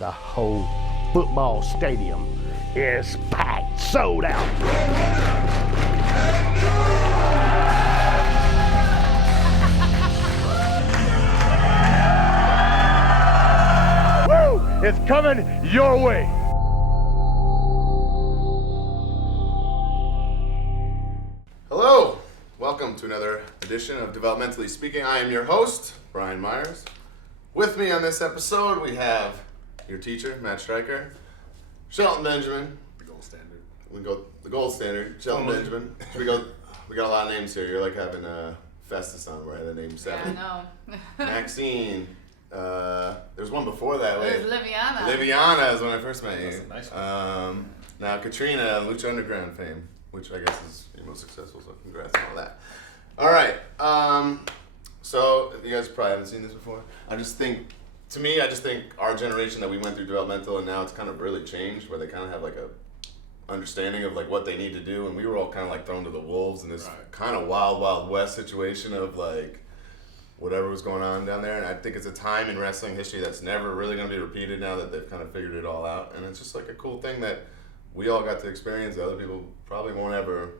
The whole football stadium is packed, sold out. Woo! It's coming your way. Hello, welcome to another edition of Developmentally Speaking. I am your host, Brian Myers. With me on this episode, we have your teacher, Matt Stryker, Shelton Benjamin. The gold standard. We go the gold standard, Shelton Benjamin. We got a lot of names here. You're like having Festus on, right? The name 7. Yeah, I know. Maxine. There's one before that. It was Liviana. Liviana is when I first met you. That's a nice one. Now Katrina, Lucha Underground fame, which I guess is your most successful, so congrats on all that. All right. So you guys probably haven't seen this before. I just think our generation that we went through developmental and now it's kind of really changed where they kind of have like a understanding of like what they need to do, and we were all kind of like thrown to the wolves in this kind of wild west situation of like whatever was going on down there. And I think it's a time in wrestling history that's never really going to be repeated now that they've kind of figured it all out, and it's just like a cool thing that we all got to experience that other people probably won't ever.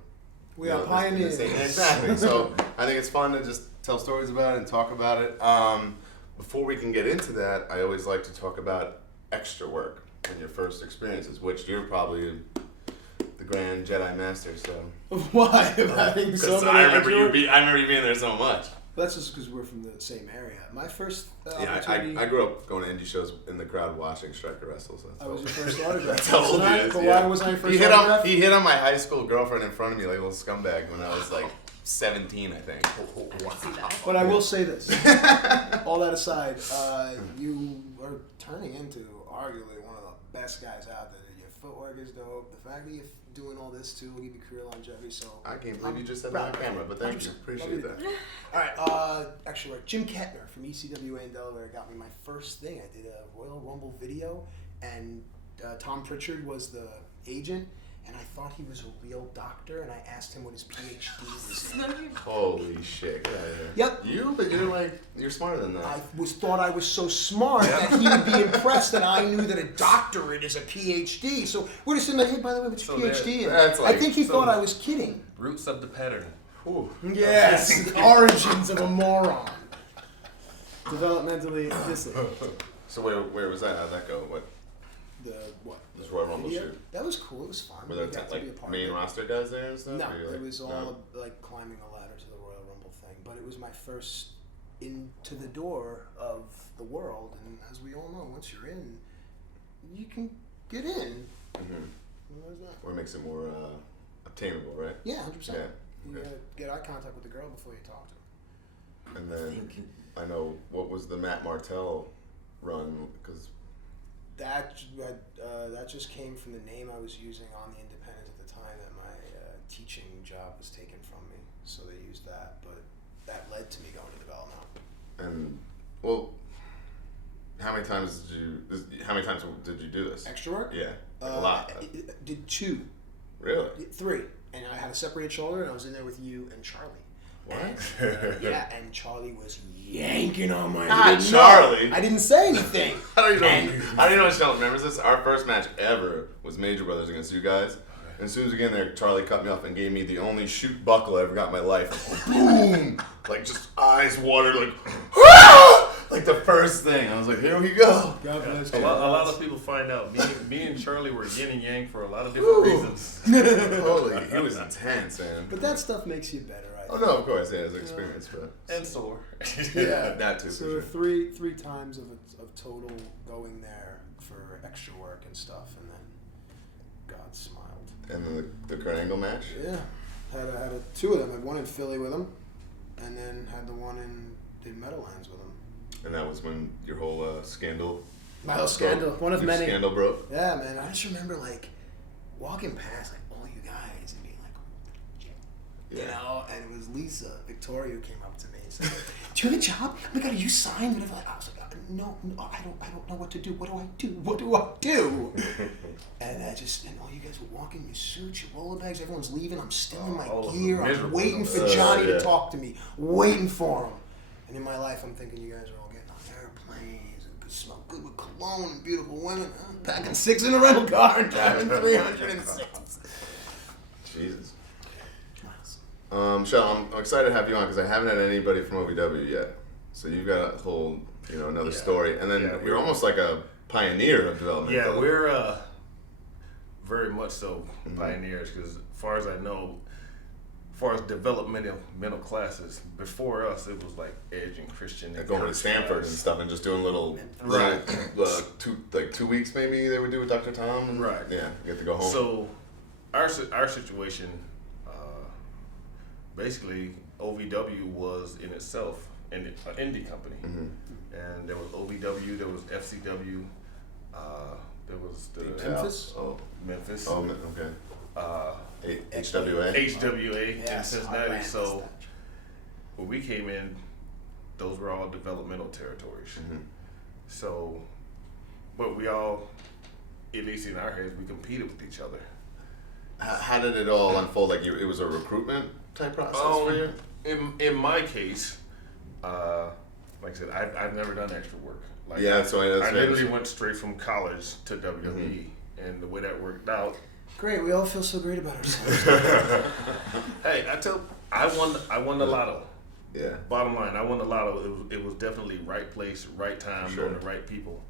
We are pioneers. Exactly. So I think it's fun to just tell stories about it and talk about it. Before we can get into that, I always like to talk about extra work and your first experiences, which you're probably the Grand Jedi Master. So why? Having so many I remember you being there so much. That's just because we're from the same area. My first I grew up going to indie shows in the crowd watching Stryker wrestle. So I was your first autograph. That's how old he is. But Yeah. why was I your first autograph? He hit on my high school girlfriend in front of me like a little scumbag when I was like 17, I think. But I will say this. All that aside, you are turning into arguably one of the best guys out there. Your footwork is dope. The fact that you're doing all this too will give you career longevity. So I can't believe you just said that on camera, but thank you. Appreciate that. All right, actually, Jim Kettner from ECWA in Delaware got me my first thing. I did a Royal Rumble video, and Tom Pritchard was the agent, and I thought he was a real doctor, and I asked him what his PhD was in. Holy shit! Yeah. Yep. But you're smarter than that. I thought I was so smart that he would be impressed that I knew that a doctorate is a PhD. So we're just sitting there, hey, by the way, what's your PhD? I think he thought I was kidding. Roots of the pattern. Ooh. Yes, origins of a moron. Developmentally dissing. So where was that? How'd that go? What? This Royal Rumble shoot. That was cool. It was fun. Were there like main roster guys there and stuff? No, it was all like climbing a ladder to the Royal Rumble thing. But it was my first into the door of the world, and as we all know, once you're in, you can get in. Mm-hmm. Or it makes it more obtainable, right? Yeah, 100%. Yeah. You gotta get eye contact with the girl before you talk to her. And then I know, what was the Matt Martell run? Because that just came from the name I was using on the Independent at the time that my teaching job was taken from me. So they used that, but that led to me going to Developmental. And how many times did you do this? Extra work? Yeah, like a lot. I did 2. Really? 3. And I had a separated shoulder, and I was in there with you and Charlie. What? Yeah, and Charlie was yanking on my Charlie. I didn't say anything. I don't even know if Shelton remembers this. Our first match ever was Major Brothers against you guys. And as soon as we get in there, Charlie cut me off and gave me the only shoot buckle I ever got in my life. Boom! Like just eyes watered, like like the first thing. I was like, here we go. God bless A lot of people find out me and Charlie were yin and yang for a lot of different reasons. Holy, it was intense, man. But that stuff makes you better, I Oh think. no, of course, yeah, it's an experience, but And sore. Yeah, that too. So for sure. three times of total going there for extra work and stuff, and then God smiled. And then the Kurt Angle match. Yeah, had 2 of them. Had one in Philly with him, and then had the one in Meadowlands with him. And that was when your whole scandal. My whole scandal, one of many. Scandal broke. Yeah, man. I just remember like walking past like all you guys and being like, you know, and it was Lisa Victoria who came up to me and said, "Do you have a job? Oh my God, are you signed?" Whatever. I was like, "No, I don't know what to do. What do I do?" And all you guys were walking your suits, your roller bags. Everyone's leaving. I'm still in my gear. I'm waiting for Johnny to talk to me. Waiting for him. And in my life, I'm thinking you guys are all getting on airplanes and smell good with cologne and beautiful women. I'm packing 6 in a rental car and driving 306. Jesus. Shelton, I'm excited to have you on because I haven't had anybody from OVW yet. So you've got a whole, another story. And then you're almost like a pioneer of development. Yeah, we're very much so pioneers because, as far as I know, as far as developmental classes, before us it was like Edge and Christian. And going to Stanford and stuff and just doing little, 2 weeks maybe they would do with Dr. Tom. And, right. Yeah, you get to go home. So our situation, basically OVW was in itself an indie company. And there was OVW, there was FCW, there was the Memphis? Memphis. Oh, okay. HWA? HWA in Cincinnati. So when we came in, those were all developmental territories. So, but we all, at least in our heads, we competed with each other. How did it all unfold? Like it was a recruitment type process for you? In my case, like I said, I've never done extra work. Like, Yeah, so I literally went straight from college to WWE, and the way that worked out. Great, we all feel so great about ourselves. Hey, I won the lotto. Yeah. Bottom line, I won the lotto. It was definitely right place, right time, Sure. on the right people.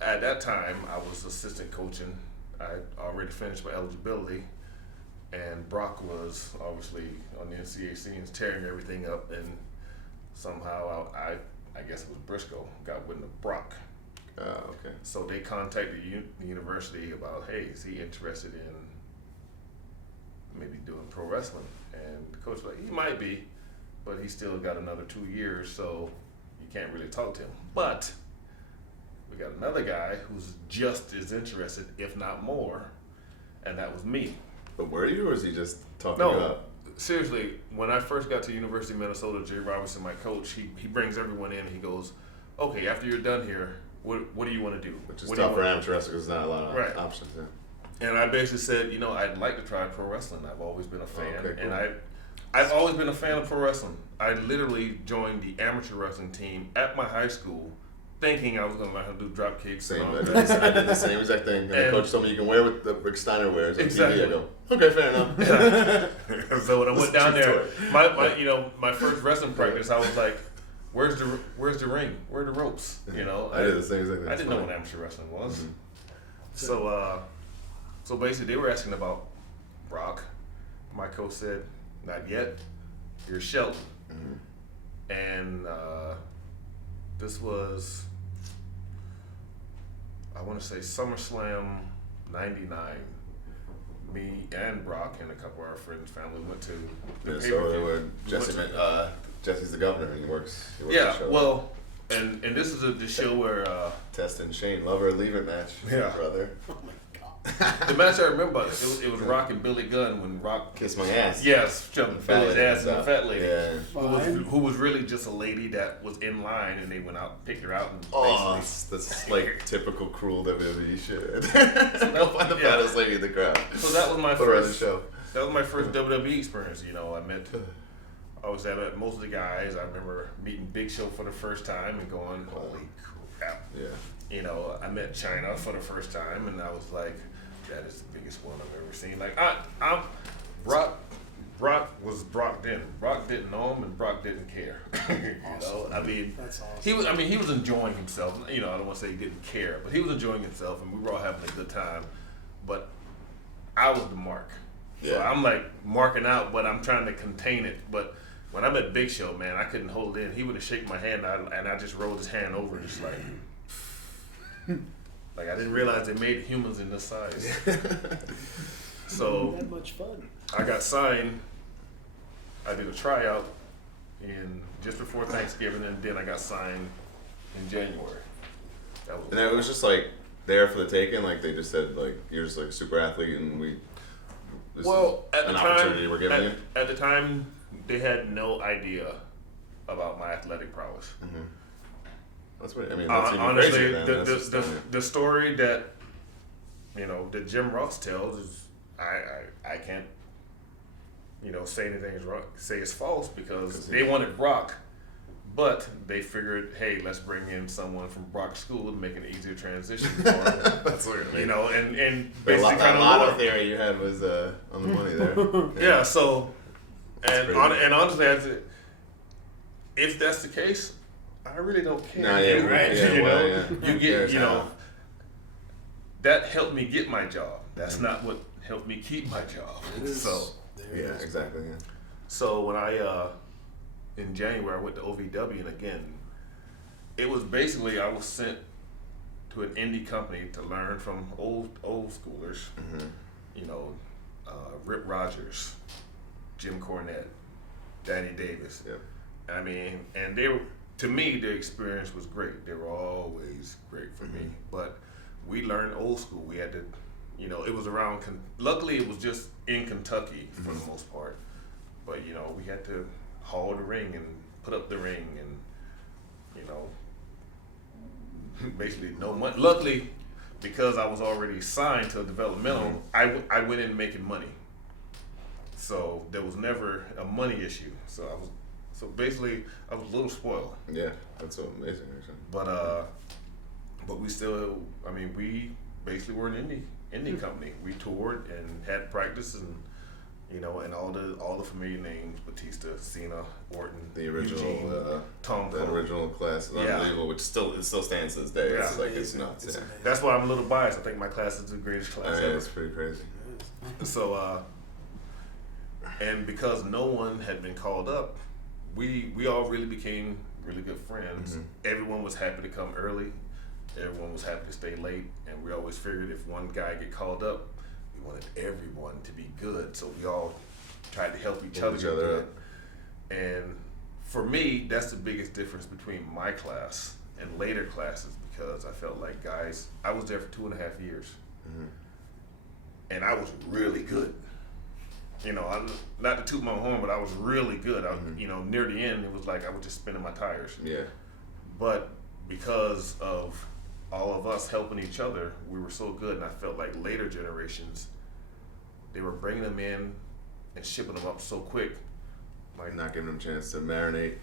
At that time, I was assistant coaching. I already finished my eligibility, and Brock was obviously on the NCAA scenes tearing everything up, and somehow I guess it was Briscoe got wind of Brock. Okay. So they contacted the university about, hey, is he interested in maybe doing pro wrestling? And the coach was like, he might be, but he's still got another 2 years, so you can't really talk to him. But we got another guy who's just as interested, if not more, and that was me. But were you, or was he just talking No, up? seriously, when I first got to University of Minnesota, Jay Robinson, my coach, he brings everyone in and he goes, okay, after you're done here, what do you want to do? Which is What do you tough for wanna-" amateur wrestlers because there's not a lot of Right. options. Yeah. And I basically said, I'd like to try pro wrestling. I've always been a fan, okay, cool. and I've always been a fan of pro wrestling. I literally joined the amateur wrestling team at my high school, thinking I was going to learn how to do drop kicks. Same. and all I that. did the same exact thing. And the coach told me you can wear what the Rick Steiner wears on Exactly. TV. I go, okay, fair enough. So when I went down True there, story. my first wrestling practice, I was like, "Where's the ring? Where are the ropes?" I did the same exact thing. I didn't know what amateur wrestling was. So basically, they were asking about Brock. My coach said, "Not yet. You're Shelton." And this was, I want to say SummerSlam '99. Me and Brock and a couple of our friends' family went to the Minnesota, pay-per-view. where Jesse's the governor and he works Yeah, the show. well, and this is the show where Test and Shane, love or leave it match, Yeah. brother. Oh my god. the match I remember, it was Rock and Billy Gunn when Rock Kiss my ass. yes shoved Billy's ass in the fat lady. Yeah. Who was really just a lady that was in line, and they went out and picked her out and Oh, basically. that's like typical cruel WWE shit. They'll find the Yeah. fattest lady in the crowd. So that was my Put her on the first. show. That was my first WWE experience. I met most of the guys. I remember meeting Big Show for the first time and going, "Holy crap!" Yeah. I met China for the first time, and I was like, "That is the biggest one I've ever seen." Like, Brock was Brock then. Brock didn't know him, and Brock didn't care. That's awesome. He was enjoying himself. I don't want to say he didn't care, but he was enjoying himself, and we were all having a good time. But I was the mark. So Yeah. I'm like marking out, but I'm trying to contain it. But when I met Big Show, man, I couldn't hold it in. He would have shaken my hand, and I just rolled his hand over, just like, like I didn't realize they made humans in this size. So That much fun. I got signed. I did a tryout just before Thanksgiving, and then I got signed in January. That was And it was just like there for the taking. Like they just said, like you're just like a super athlete, and this well, is at an the opportunity time, we're giving you. at the time, they had no idea about my athletic prowess. That's what I mean. That's even Honestly, crazier then. That's just, the story that that Jim Ross tells is I can't say anything is wrong, say it's false because they wanted Rock But they figured, hey, let's bring in someone from Brock School and make an easier transition for them. That's weird. You know, and That basically kind lotto of theory you had was on the money there. Yeah. So, That's crazy. and honestly, if that's the case, I really don't care. No, yeah, right? yeah, You well, know, yeah. you There's get, you know, how. that helped me get my job. That's not what helped me keep my job. So, Yeah, exactly. Yeah. so when I in January I went to OVW, and again, it was basically I was sent to an indie company to learn from old schoolers. Mm-hmm. You know, Rip Rogers, Jim Cornette, Danny Davis. Yep. I mean, and they were, to me, their experience was great. They were always great for me. But we learned old school. We had to, you know, it was around, luckily it was just in Kentucky for the most part. But, you know, we had to haul the ring and put up the ring and, you know, basically no money. Luckily, because I was already signed to a developmental, I went in making money. So there was never a money issue. So basically, I was a little spoiled. Yeah, that's so amazing. Actually. But we still, I mean, we basically were an indie company. We toured and had practice, and you know, and all the familiar names: Batista, Cena, Orton, The original, Eugene, Tom that Cole. original class is Yeah. unbelievable, which still stands to this day. It's Yeah. like it's nuts. It's Yeah. amazing. That's why I'm a little biased. I think my class is the greatest class Yeah, ever. it's pretty crazy. So, and because no one had been called up, we all really became really good friends. Everyone was happy to come early. Everyone was happy to stay late. And we always figured if one guy get called up, we wanted everyone to be good. So we all tried to help each other get good. And for me, that's the biggest difference between my class and later classes, because I felt like guys, I was there for 2.5 years. And I was really good. You know, I'm not to toot my own horn, but I was really good. I, you know, near the end, it was like I was just spinning my tires. Yeah. But because of all of us helping each other, we were so good, and I felt like later generations, they were bringing them in and shipping them up so quick. Like Not giving them a chance to marinate.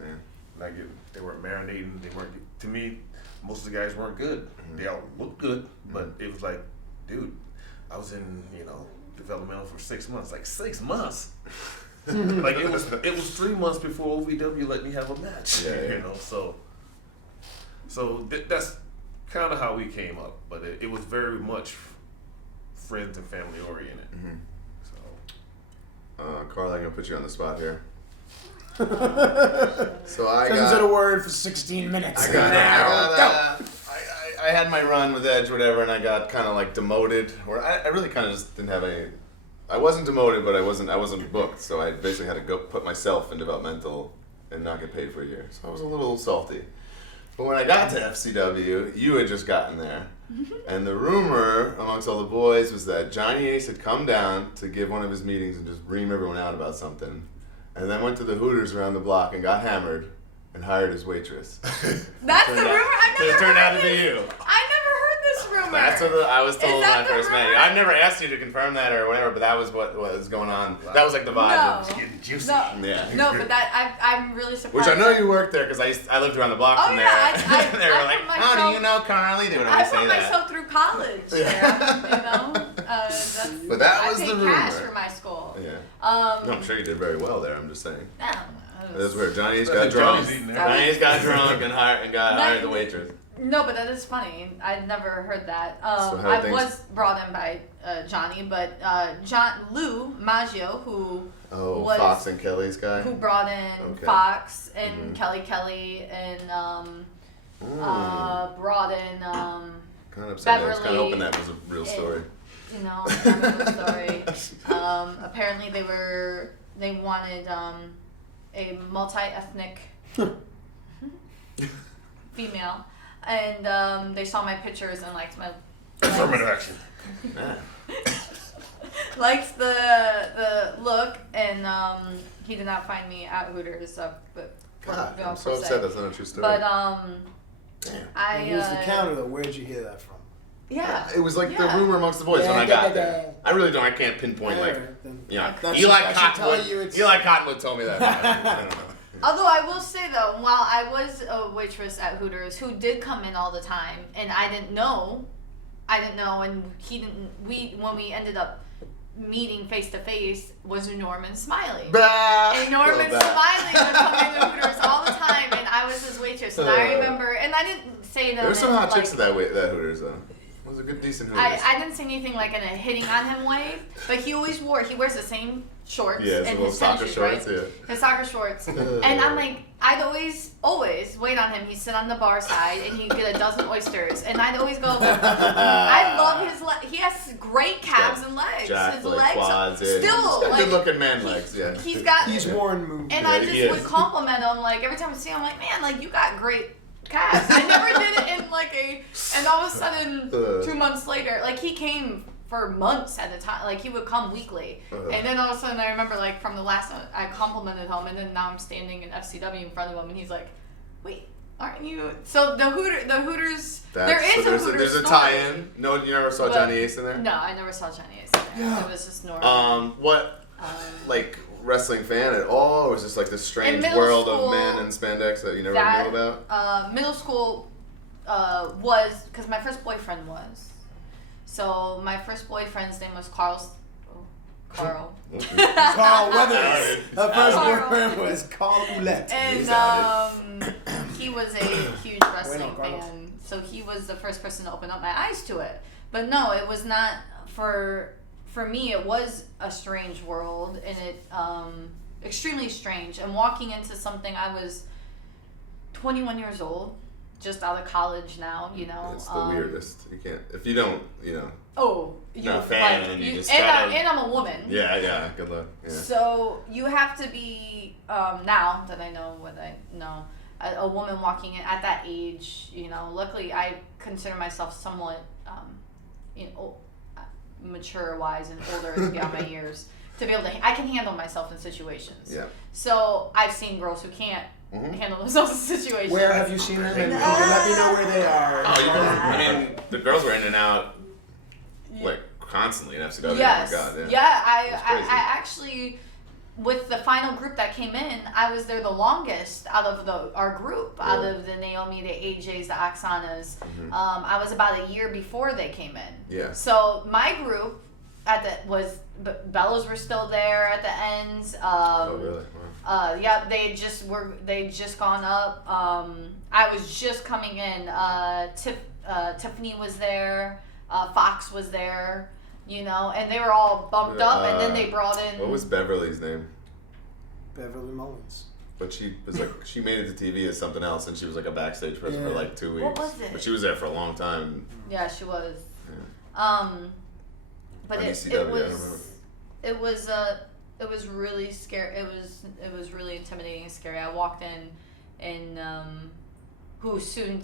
Man. like they weren't marinating. They weren't. To me, most of the guys weren't good. They all looked good, but it was like, dude, I was in, you know, developmental for 6 months. Like 6 months. Like it was 3 months before OVW let me have a match. Yeah, yeah. You know, so that's kind of how we came up. But it was very much friends and family oriented. So Karlee, I'm gonna put you on the spot here. So I Says a got. word for 16 minutes. I had my run with Edge, whatever, and I got kind of like demoted. Or I really kind of just didn't have any. I wasn't demoted, but I wasn't booked. So I basically had to go put myself in developmental and not get paid for a year. So I was a little salty. But when I got to FCW, you had just gotten there. And the rumor amongst all the boys was that Johnny Ace had come down to give one of his meetings and just ream everyone out about something. And then went to the Hooters around the block and got hammered and hired his waitress. That's the rumor? I never It turned heard out to be this. you. I never heard this rumor. That's what I was told Is when that I the first met you. rumor? I've never asked you to confirm that or whatever, but that was what was going on. That was like the vibe. No. Of getting juicy. No, Yeah. no, but that I'm really surprised. Which I know you worked there because I lived around the block Oh, from yeah, there. They were I like, put "How do myself- you know Karlee?" They would I always say put that. myself through college there, you know. That's, But that was I the paid cash rumor. for my school. Yeah. Um, No, I'm sure you did very well there. I'm just saying. I don't know. That's where Johnny's I got think drunk. Johnny's eating there. Johnny's got drunk and hired the waitress. No, but that is funny. I'd never heard that. So how I things- was brought in by Johnny, but Lou Maggio, who Oh, was Fox and Kelly's guy. who brought in Okay. Fox and Kelly and brought in Kind of upset. I was kind Beverly of hoping that was a real story. you know, that story. Apparently they wanted a multi-ethnic female, and they saw my pictures and liked my affirmative action. Man. liked the look, and he did not find me at Hooters. But God, you know, I'm so per se. upset that's not a true story. But Damn. I Here's the counter though. Where'd you hear that from? yeah. It was like the Yeah. rumor amongst the boys when I got Yeah. there. I really don't. I can't pinpoint like. Alright, then. Yeah, That Eli should tell you Cottonwood. it's- Eli Cottonwood told me that. I don't know. Although I will say though, while I was a waitress at Hooters who did come in all the time, and I didn't know, and he didn't. When we ended up meeting face to face was Norman Smiley. And Norman Smiley would come into Hooters all the time, and I was his waitress. And I remember, and I didn't say that. There were some hot chicks at that Hooters though. It was a good, decent Hooters. I didn't say anything like in a hitting on him way, but he wears the same shorts and his soccer tennis shorts, right? His soccer shorts. And I'm like, I'd always wait on him. He'd sit on the bar side and he'd get a dozen oysters. And I'd always go, I love his legs. He has great calves and legs. His legs quads, still like, good looking man legs, He's worn moves. And I just would compliment him, like every time I see him, I'm like, man, like you got great calves. I never did it in like and all of a sudden 2 months later, like he came for months at a time. Like he would come weekly, and then all of a sudden I remember like from the last one I complimented him, and then now I'm standing in FCW in front of him, and he's like, "Wait, aren't you?" So the Hooters. There's a tie-in. No, you never saw Johnny Ace in there. No, I never saw Johnny Ace in there. Yeah. It was just normal. Like wrestling fan at all, or was this like this strange world of men in spandex that you never knew about? Middle school was because my first boyfriend was. So my first boyfriend's name was Carl. Carl Weathers. Her first boyfriend was Carl Ouellette. And he was a huge wrestling fan. So he was the first person to open up my eyes to it. But no, it was not for me. It was a strange world, and it extremely strange. And walking into something, I was 21 years old. Just out of college now, you know. It's the weirdest. You can't if you don't, you know. Oh, you're a fan, and you just and I'm a woman. Yeah. Good luck. Yeah. So you have to be now that I know what I know, a woman walking in at that age. You know, luckily I consider myself somewhat, mature wise and older beyond my years to be able to. I can handle myself in situations. Yeah. So I've seen girls who can't. Handle themselves in situations. Where have you seen them? And let me know where they are. I mean, the girls were in and out like constantly in FCW. Yes. Oh my God, I actually, with the final group that came in, I was there the longest out of our group, out of the Naomi, the AJs, the Oksanas. I was about a year before they came in. Yeah. So my group Bellas were still there at the ends. Really? Yeah, they just gone up. I was just coming in. Tiffany was there. Fox was there. You know, and they were all bumped up, and then they brought in. What was Beverly's name? Beverly Mullins. But she was like, she made it to TV as something else, and she was like a backstage person for like 2 weeks. What was it? But she was there for a long time. Yeah, she was. Yeah. But it was really scary. It was really intimidating and scary. I walked in, and who soon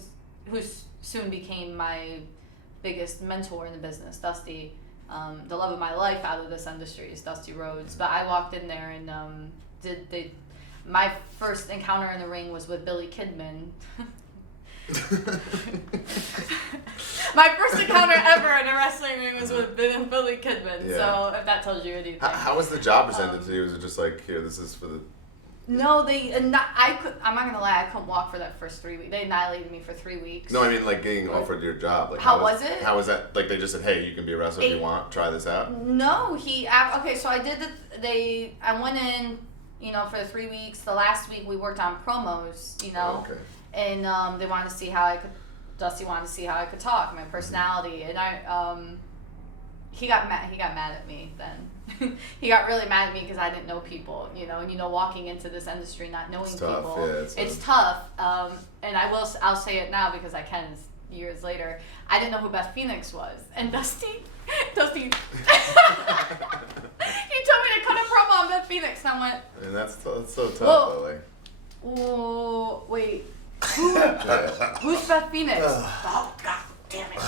became my biggest mentor in the business, Dusty. The love of my life out of this industry is Dusty Rhodes. But I walked in there and my first encounter in the ring was with Billy Kidman. My first encounter ever in a wrestling ring was with Billy Kidman. Yeah. So if that tells you anything. How was the job presented to you? Was it just like, here, this is for the... No, I'm not gonna lie, I couldn't walk for that first 3 weeks. They annihilated me for 3 weeks. No, I mean like getting offered your job. Like how was it? How was that? Like they just said, hey, you can be a wrestler if you want. Try this out. No, okay. So I did I went in, you know, for the 3 weeks. The last week we worked on promos, you know. Okay. And they wanted to see how I could. Dusty wanted to see how I could talk, my personality, and he got mad. He got mad at me then. He got really mad at me because I didn't know people, you know. And walking into this industry not knowing people, it's tough. And I'll say it now because I can. Years later, I didn't know who Beth Phoenix was, and Dusty, he told me to cut a promo on Beth Phoenix, and I went. And that's so tough, Whoa. though. Like. Oh wait. Who's Beth Phoenix? Oh God damn it!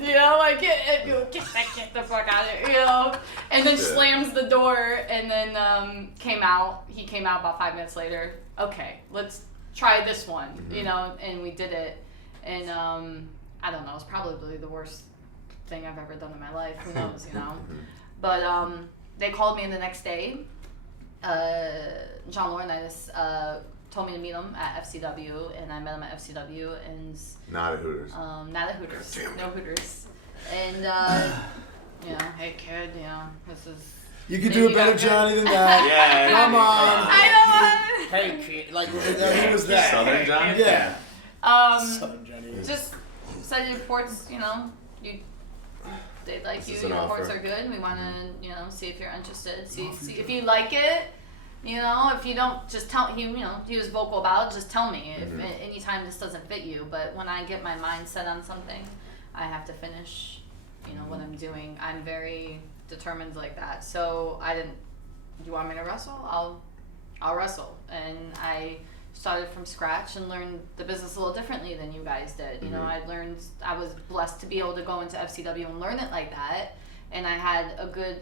You know, like get the fuck out of here, you know. And then slams the door, and then came out. He came out about 5 minutes later. Okay, let's try this one, you know. And we did it, and I don't know. It's probably the worst thing I've ever done in my life. Who knows, you know? But they called me in the next day. John Laurinaitis told me to meet him at FCW, and I met him at FCW, and Not at Hooters. not at Hooters, no Hooters, and you know, hey kid, you know, this is. You could do a better Johnny than that. Yeah. Come on. I know. Hey, kid. Like, who was that? Southern Johnny? Yeah. Um, Johnny. just said your reports, you know, they like This you, is an your reports offer. are good. We want to, you know, see if you're interested. See if you like it. You know, if you don't, just tell him. You know, he was vocal about it. Just tell me if anytime this doesn't fit you. But when I get my mind set on something, I have to finish. You know what I'm doing. I'm very determined like that. So I didn't. Do you want me to wrestle? I'll wrestle. And I started from scratch and learned the business a little differently than you guys did. You know, I was blessed to be able to go into FCW and learn it like that. And I had a good,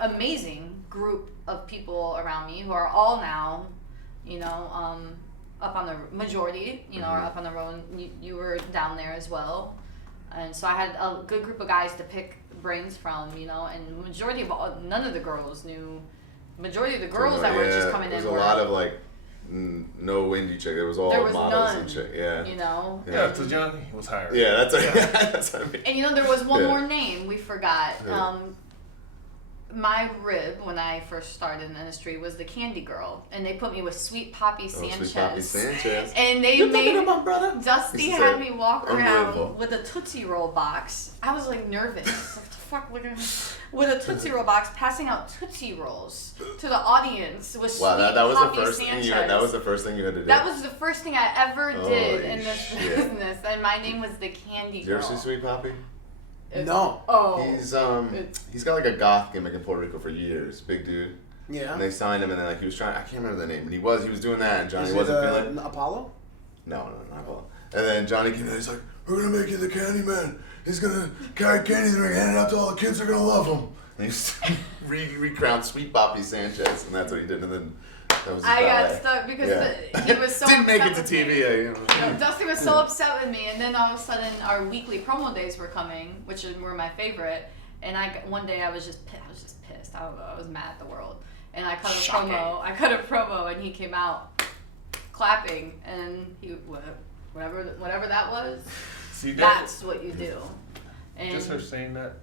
amazing group of people around me who are all now, you know, up on the majority, you know, are up on the road. You were down there as well. And so I had a good group of guys to pick brains from, you know, and none of the girls knew. Majority of the girls that were just coming in were. were. There was a lot of like, no indie chick. There was all models none, and chick. Yeah. You know. Yeah, so Johnny was hired. Yeah, that's what I mean. And you know, there was one Yeah. more name we forgot. Yeah. My rib when I first started in the industry was the Candy Girl, and they put me with Sweet Poppy Sanchez. Sweet Poppy Sanchez. And they You're thinking made of my brother? Dusty This is had it. me walk Unbelievable. around with a Tootsie Roll box. I was like nervous. What the fuck? With a Tootsie Roll box, passing out Tootsie Rolls to the audience with Wow, Sweet that was Poppy the first Sanchez. thing that was the first thing you had to do. That was the first thing I ever did Holy in this shit. business, and my name was the Candy Did you Girl. ever see Sweet Poppy? No. Oh. He's got like a goth gimmick in Puerto Rico for years. Big dude. Yeah. And they signed him, and then like he was trying. I can't remember the name, but he was doing that, and Johnny Is wasn't it feeling. Apollo? No, not Paul. And then Johnny came in, he's like, "We're gonna make you the Candy Man. He's gonna carry candy, and we're gonna hand it out to all the kids. They're gonna love him." And he recrowned Sweet Poppy Sanchez, and that's what he did. And then that was his I got ballet. stuck because Yeah. he was so Didn't make it to upset with me. TV. You know, Dusty was so upset with me, and then all of a sudden our weekly promo days were coming, which were my favorite. And one day I was just pissed. I don't know. I was mad at the world, and I cut a promo, and he came out clapping, and he whatever that was. See, That's what you do. And just her saying that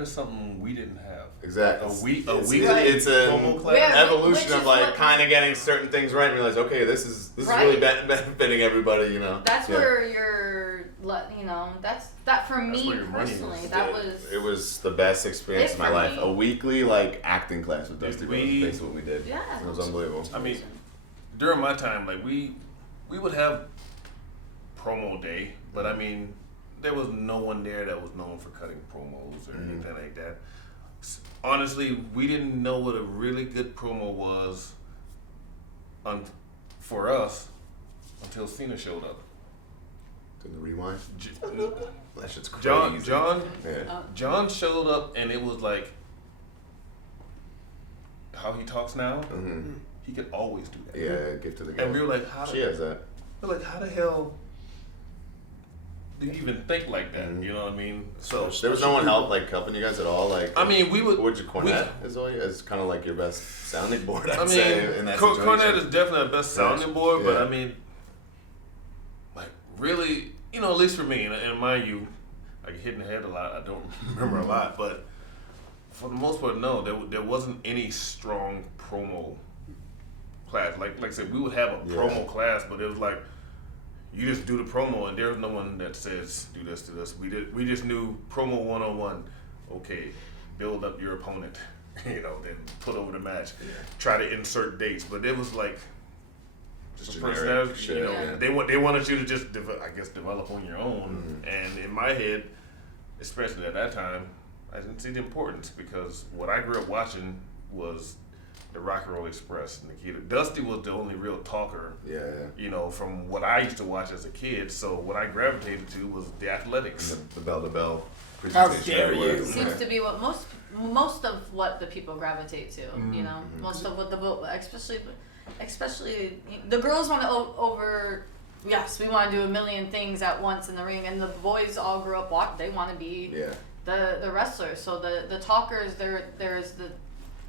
is something we didn't have. Exactly. A week. It's an promo class. Yeah. evolution Which of is like what- kind of getting certain things right, and realize, okay, this is Right. really benefiting everybody, you know. that's Yeah. where you know, that for me where your money is. personally, that was. It was the best experience of my for life. me. A weekly like acting class with Dusty Did Rhodes. we- Basically what we did. Yeah. It was unbelievable. I mean, during my time, like we would have promo day, but I mean, there was no one there that was known for cutting promos or anything like that. Honestly, we didn't know what a really good promo was for us until Cena showed up. Can the rewind? J- That shit's crazy. John Yeah. John showed up, and it was like how he talks now. Mm-hmm. He could always do that. Yeah, gift to the And we girl. were like, how? She has that. We're like, how the hell do you even think like that? You know what I mean? So There was no one helping you guys at all. Like, I mean, we would. would you Cornette as kind of like your best sounding board? I'd I say mean, in that Cornette situation. is definitely the best sounding board, but Yeah. I mean, like really, you know, at least for me, and mind you, I get hit in the head a lot. I don't remember a lot, but for the most part, no, there wasn't any strong promo class. Like I said, we would have a promo class, but it was like you just do the promo, and there's no one that says do this, do this. We just knew promo 101. Okay, build up your opponent, you know, then put over the match. Try to insert dates, but it was like Just the generic personality, shit, you know, yeah. they wanted you to just develop on your own. And in my head, especially at that time, I didn't see the importance because what I grew up watching was the Rock and Roll Express. Nikita Dusty was the only real talker. Yeah. You know, from what I used to watch as a kid. So what I gravitated to was the athletics. The bell to bell. How dare you. Seems to be what most of what the people gravitate to. You know, most of what especially the girls want to over. Yes, we want to do a million things at once in the ring, and the boys all grew up. They want to be the wrestlers. So the talkers, there's the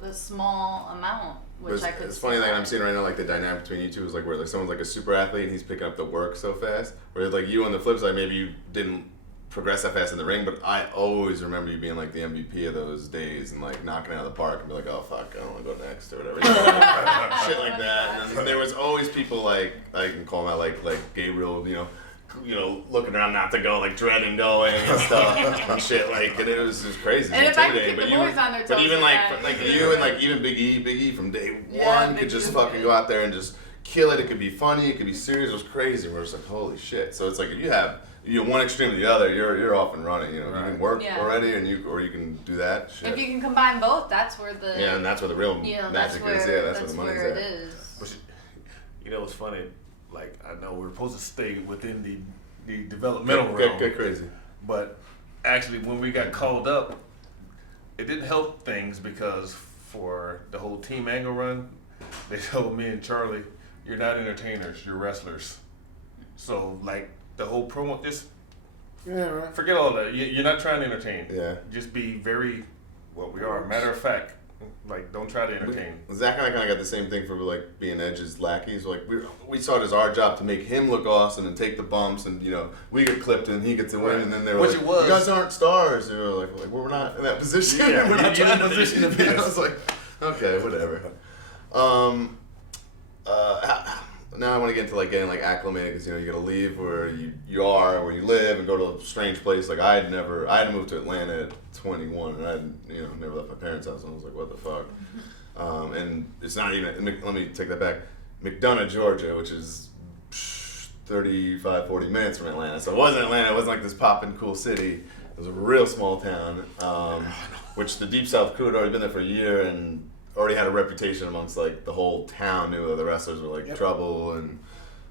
a small amount, which I could. It's funny that I'm seeing right now, like the dynamic between you two is like where like someone's like a super athlete and he's picking up the work so fast. Whereas like you on the flip side, maybe you didn't progress that fast in the ring, but I always remember you being like the MVP of those days and like knocking it out of the park and be like, oh fuck, I don't want to go next or whatever. Shit like that. And then there was always people like, I can call them out like Gabriel, you know, looking around not to go, like dreading going and stuff and shit. Like, and it was just crazy. And if I could keep but the boys on their toes, but even like yeah. you and like even Big E from day one could just fucking go out there and just kill it. It could be funny, it could be serious. It was crazy. We're just like, holy shit. So it's like if you have one extreme to the other, you're off and running. You know, you can work already, and you can do that. Shit. If you can combine both, that's where the and that's where the real magic is. Yeah, that's where the money's at. It is. But you know what's funny? Like I know we're supposed to stay within the developmental realm. Get crazy. But actually, when we got called up, it didn't help things because for the whole team angle run, they told me and Charlie, "You're not entertainers. You're wrestlers." So like. The whole promo, just forget all that. You're not trying to entertain. Yeah. Just be very, well, we are. Matter of fact, like, don't try to entertain. Zach and I kind of got the same thing for like being Edge's lackeys. Like we saw it as our job to make him look awesome and take the bumps, and you know we get clipped and he gets to win, and then they were like, "You guys aren't stars." And we were like, well, we're not in that position. Yeah, we're not you're trying in a position to be. I was like, okay, whatever. Now I want to get into like getting like acclimated because you know you got to leave where you are, where you live, and go to a strange place. Like I had to move to Atlanta at 21, and I had never left my parents' house, and I was like, what the fuck? And it's not even. Let me take that back. McDonough, Georgia, which is 35, 40 minutes from Atlanta. So it wasn't Atlanta. It wasn't like this poppin' cool city. It was a real small town, which the Deep South crew had already been there for a year and already had a reputation amongst like the whole town. Knew that the wrestlers were like trouble, and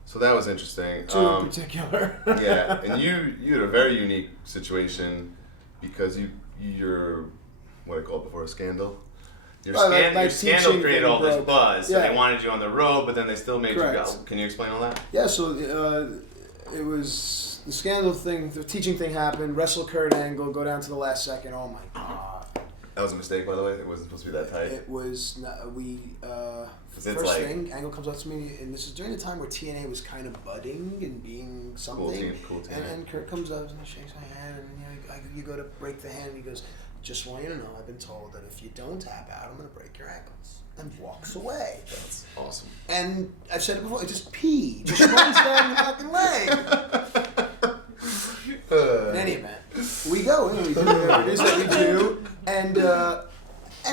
so that was interesting. Two in particular. Yeah, and you had a very unique situation because you're what I called before a scandal. Your scandal created all this buzz, so they wanted you on the road, but then they still made you go. Can you explain all that? Yeah, so it was the scandal thing, the teaching thing happened. Wrestle Kurt Angle, go down to the last second. Oh my god. That was a mistake, by the way. It wasn't supposed to be that tight. It was. First like, thing, Angle comes up to me, and this is during the time where TNA was kind of budding and being something. Cool team. And Kurt comes up and shakes my hand, and you go to break the hand, and he goes, "Just want you to know, I've been told that if you don't tap out, I'm going to break your ankles." And walks away. That's awesome. And I've said it before, it just runs down your fucking leg. In any event, we go and we do whatever it is that we do, and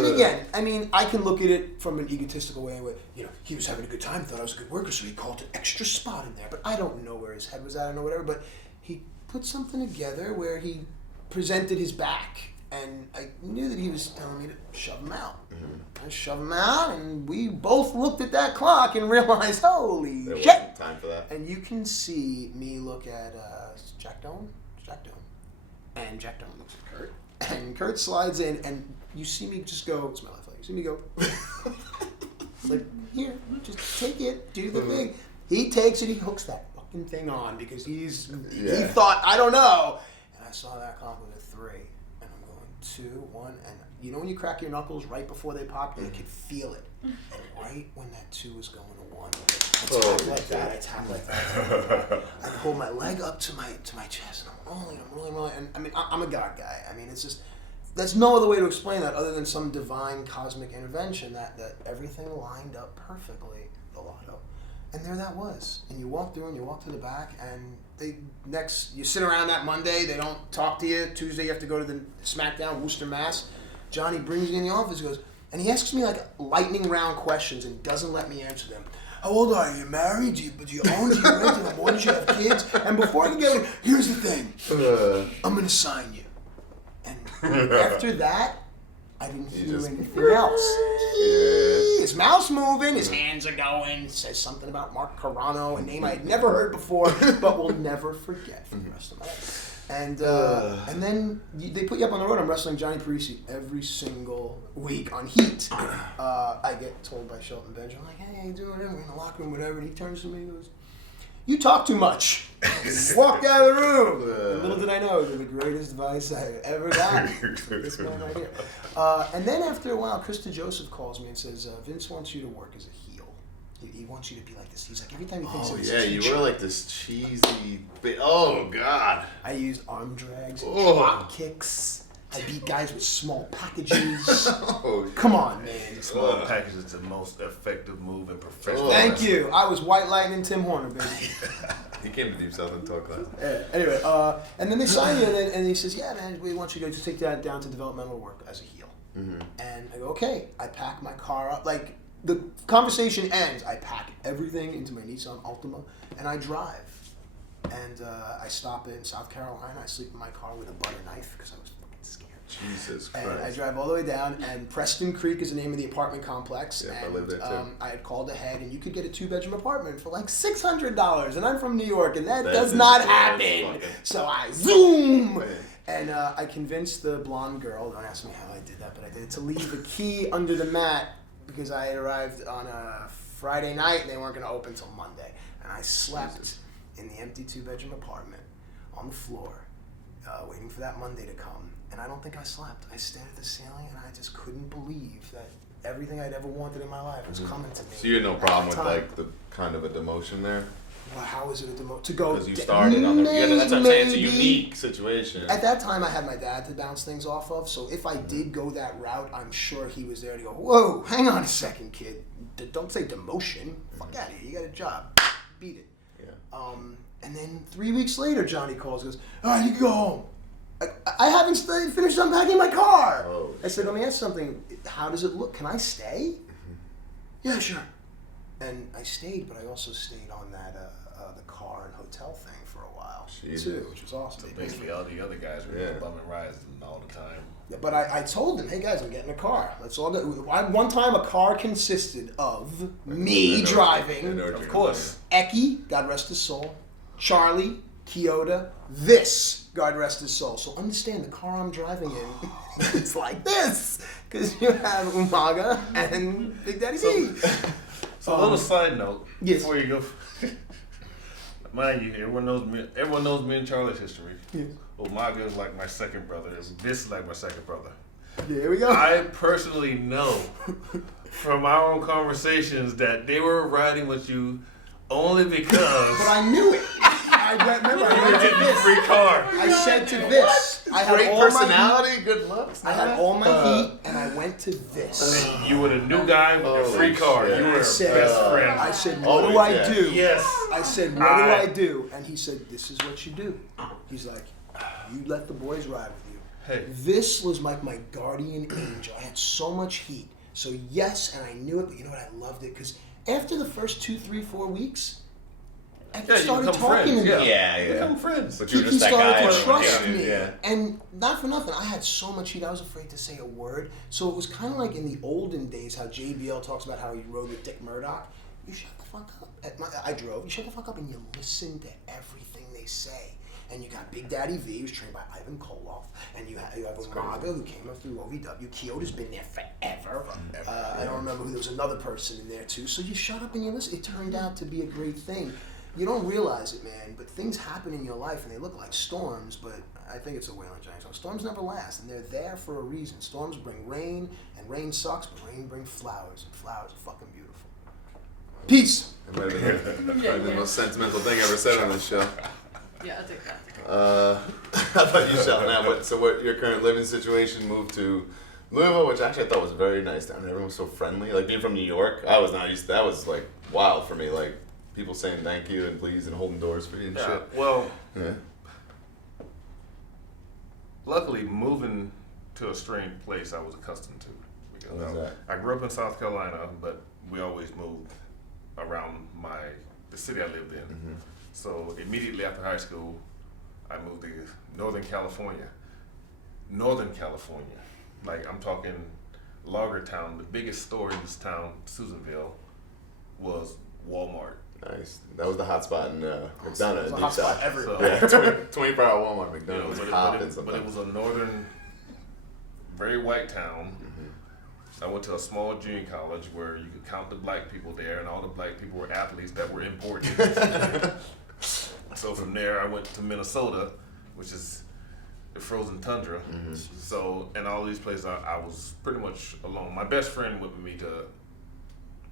again, I mean, I can look at it from an egotistical way where, he was having a good time, thought I was a good worker, so he called an extra spot in there, but I don't know where his head was at or whatever, but he put something together where he presented his back, and I knew that he was telling me to shove him out. Mm-hmm. I shoved him out, and we both looked at that clock and realized, holy there shit! Wasn't time for that. And you can see me look at Jack Doan, and Jack Doan looks at Kurt, and Kurt slides in, and you see me just go, it's my left leg, you see me go, like, here, just take it, do the thing. He takes it, he hooks that fucking thing on, because he thought, I don't know, and I saw that clock was a 3, and I'm going 2, 1, and when you crack your knuckles right before they pop, you could feel it, and right when that 2 was going to 1, I tap like that, I hold my leg up to my chest, and I'm rolling, and I mean, I'm a God guy. I mean, it's just, there's no other way to explain that other than some divine cosmic intervention that everything lined up perfectly, the lotto. And there that was. And you walk through and you walk to the back, and you sit around that Monday, they don't talk to you. Tuesday you have to go to the SmackDown, Worcester, Mass. Johnny brings me in the office, and he asks me like lightning round questions and doesn't let me answer them. How old are you? Married? Do you own? Do you rent? Do you have more? Do you have kids? And before I can get here's the thing. I'm going to sign you. And after that, I didn't hear anything else. His mouth's moving, his hands are going, says something about Mark Carano, a name I had never heard before, but will never forget for the rest of my life. And then they put you up on the road. I'm wrestling Johnny Parisi every single week on Heat. I get told by Shelton Bench, I'm like, hey, how you doing? We're in the locker room, whatever. And he turns to me and goes, you talk too much. Walked out of the room. And little did I know, those are the greatest advice I have ever gotten. This man right here. And then after a while, Krista Joseph calls me and says, Vince wants you to work as a heel. He wants you to be like this. He's like, every time he thinks of yeah, you were like this cheesy oh, God. I used arm drags, Oh. drop kicks. I beat guys with small packages. Come on, man. Small package is the most effective move in professional. Thank you. I was White Lightning Tim Horner, baby. He came to Deep South and talk class. Anyway, and then they sign you, and he says, yeah, man, we want you to just take that down to developmental work as a heel. Mm-hmm. And I go, okay. I pack my car up. Like, the conversation ends. I pack everything into my Nissan Altima, and I drive. And I stop in South Carolina. I sleep in my car with a butter knife because I was fucking scared. Jesus Christ. And I drive all the way down, and Preston Creek is the name of the apartment complex. Yeah, and I live there too. I had called ahead, and you could get a 2-bedroom apartment for like $600. And I'm from New York, and that does not happen. So I zoom! And I convinced the blonde girl, don't ask me how I did that, but I did, to leave a key under the mat because I had arrived on a Friday night, and they weren't going to open until Monday. And I slept in the empty 2-bedroom apartment on the floor, waiting for that Monday to come. And I don't think I slept. I stared at the ceiling, and I just couldn't believe that everything I'd ever wanted in my life was coming to me. So you had no problem with like the kind of a demotion there? Well, how is it a demotion? To go Because you started on the. That's what I'm saying. It's a unique situation. At that time, I had my dad to bounce things off of. So if I did go that route, I'm sure he was there to go, whoa, hang on a second, kid. Don't say demotion. Fuck out of here. You got a job. Beat it. Yeah. And then 3 weeks later, Johnny calls and goes, all right, you can go home. I haven't finished unpacking my car. Oh, I said, let me ask something. How does it look? Can I stay? Yeah, sure. And I stayed, but I also stayed on that the car and hotel thing for a while too, which was awesome. So basically, all the other guys were bumming rides all the time. Yeah, but I told them, hey guys, I'm getting a car. Let's all go. One time, a car consisted of me driving, Of course. Eki, God rest his soul, Charlie, Kyoto, this, God rest his soul. So understand, the car I'm driving in, it's like this, because you have Umaga and Big Daddy B. So a little side note before you go. Mind you, everyone knows me and Charlie's history. Yes. Umaga is like my second brother. This is like my second brother. Here we go. I personally know from our own conversations that they were riding with you only because. But I knew it. I went to this. Free car. I said to this. I had Great all personality, good looks. I had all my heat, and I went to this. You were the new guy with the free car. shit. You were I a said, best friend. I said, what do I do? Yes. I said, what do I do? And he said, this is what you do. He's like, you let the boys ride with you. Hey. This was like my guardian angel. I had so much heat. So yes, and I knew it, but you know what? I loved it because after the first 2, 3, 4 weeks, I started talking to me. Yeah. Become friends. But you were He just that started guy. to trust me. Yeah. And not for nothing, I had so much heat, I was afraid to say a word. So it was kind of like in the olden days how JBL talks about how he rode with Dick Murdoch. You shut the fuck up. I drove. You shut the fuck up and you listen to everything they say. And you got Big Daddy V, who's trained by Ivan Koloff. And you have Umaga, who came up through OVW. Kyoto's been there forever. I don't remember who. There was another person in there, too. So you shut up and you listen. It turned out to be a great thing. You don't realize it, man, but things happen in your life and they look like storms, but I think it's a whaling giant. So storms never last, and they're there for a reason. Storms bring rain, and rain sucks, but rain brings flowers, and flowers are fucking beautiful. Peace! It might have been probably the most sentimental thing ever said on this show. Yeah, I'll take that. How about you, Shelton? Now, what your current living situation? Moved to Louisville, which actually I thought was very nice down there. Everyone was so friendly. Like being from New York, I was not used to that. Was like wild for me. Like people saying thank you and please and holding doors for you and shit. Well, Yeah. luckily, moving to a strange place I was accustomed to. Because What was that? I grew up in South Carolina, but we always moved around the city I lived in. Mm-hmm. So immediately after high school, I moved to Northern California. Northern California. Like I'm talking Lagertown. The biggest store in this town, Susanville, was Walmart. Nice. That was the hot spot in McDonough. It was a hot spot everywhere. So, Yeah, 24-hour Walmart you McDonough know, was but popping it sometimes. was a northern, very white town. Mm-hmm. I went to a small junior college where you could count the black people there, and all the black people were athletes that were important. So from there, I went to Minnesota, which is the frozen tundra. So, and all these places, I was pretty much alone. My best friend went with me to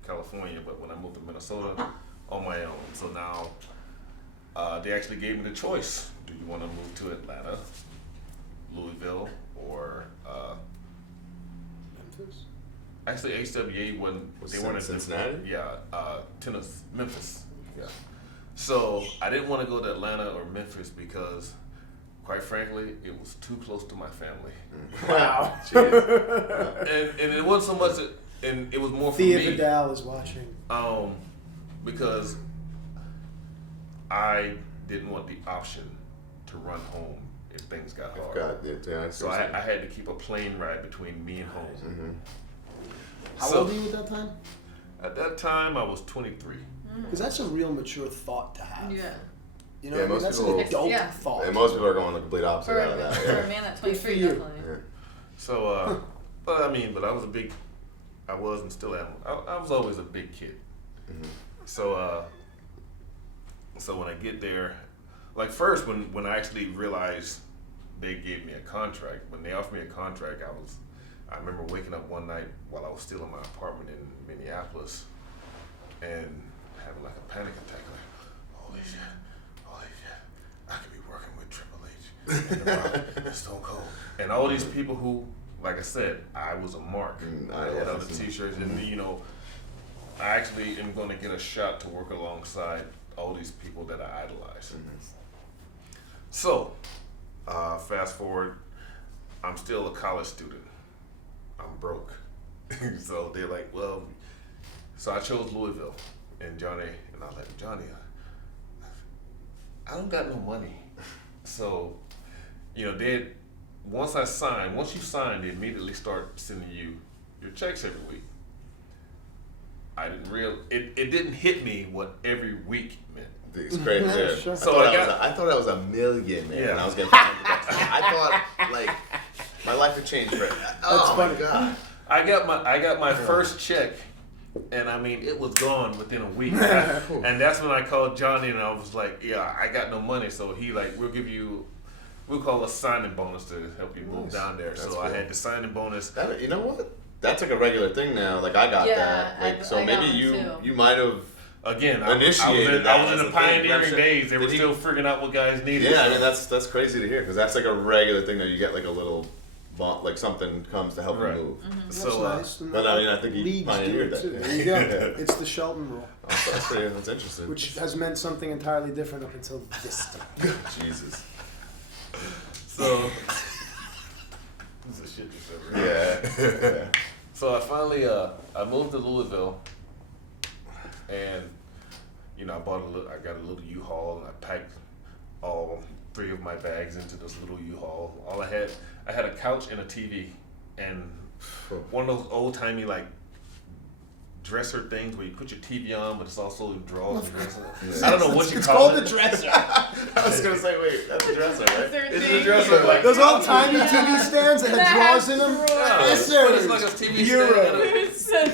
California, but when I moved to Minnesota, on my own. So now they actually gave me the choice. Do you want to move to Atlanta, Louisville, or Memphis? actually HWA wasn't, they weren't in Cincinnati? Yeah, Memphis. Yeah. So I didn't want to go to Atlanta or Memphis because, quite frankly, it was too close to my family. Wow. and it wasn't so much, and it was more for Thea me. Vidal is watching. Because I didn't want the option to run home if things got hard. So I had to keep a plane ride between me and home. How old were you at that time? At that time, I was 23. Because that's a real mature thought to have. Yeah. You know, Yeah, what I mean? most That's people- an adult Yeah. thought. And most people are going the complete opposite For out of that. a man at 23, Good for you. definitely. Yeah. So, but I was I was and still am. I was always a big kid. So, so when I get there, like first when I actually realized they gave me a contract, when they offered me a contract, I remember waking up one night while I was still in my apartment in Minneapolis and having like a panic attack, like, holy shit, I could be working with Triple H and The Rock and Stone Cold and all these people who, like I said, I was a mark. I had other t-shirts and you know, I actually am going to get a shot to work alongside all these people that I idolize. So, fast forward, I'm still a college student. I'm broke. So they're like, well, so I chose Louisville. And Johnny, and I was like, Johnny, I don't got no money. So, you know, once you sign, they immediately start sending you your checks every week. I didn't it didn't hit me what every week meant. It's crazy. Yeah. Sure. So I thought that was $1 million, man. Yeah. And I was getting $500. I thought like my life would change for it. Oh my god. I got my first check, and I mean it was gone within a week. And that's when I called Johnny, and I was like, yeah, I got no money. So he like, we'll call a signing bonus to help you move down there. That's so cool. I had the signing bonus. You know what? That's like a regular thing now. Like I got that. Like so I got maybe one too. you might have. Again, Initiated I was that in as the a thing. pioneering days. They were Did he- still figuring out what guys needed. Yeah, I mean that's crazy to hear because that's like a regular thing that you get like a little, like something comes to help Right. you move. That's So, nice. And but I mean I think he leagues do pioneered it that. too. There you go. It's the Shelton rule, That's interesting. which has meant something entirely different up until this time. Jesus. So this is shit just over. Yeah. So I finally I moved to Louisville, and you know I got a little U-Haul, and I packed all 3 of my bags into this little U-Haul. All I had a couch and a TV, and one of those old timey like dresser things where you put your TV on, but it's also drawers and dresser. Yeah. I don't know what you It's call called it. the dresser. I was gonna say, wait, that's a dresser, right? It's the dresser, like Those old tiny TV stands that had drawers in them. yeah, Yes, but it's sir. like a TV Bureau. stand.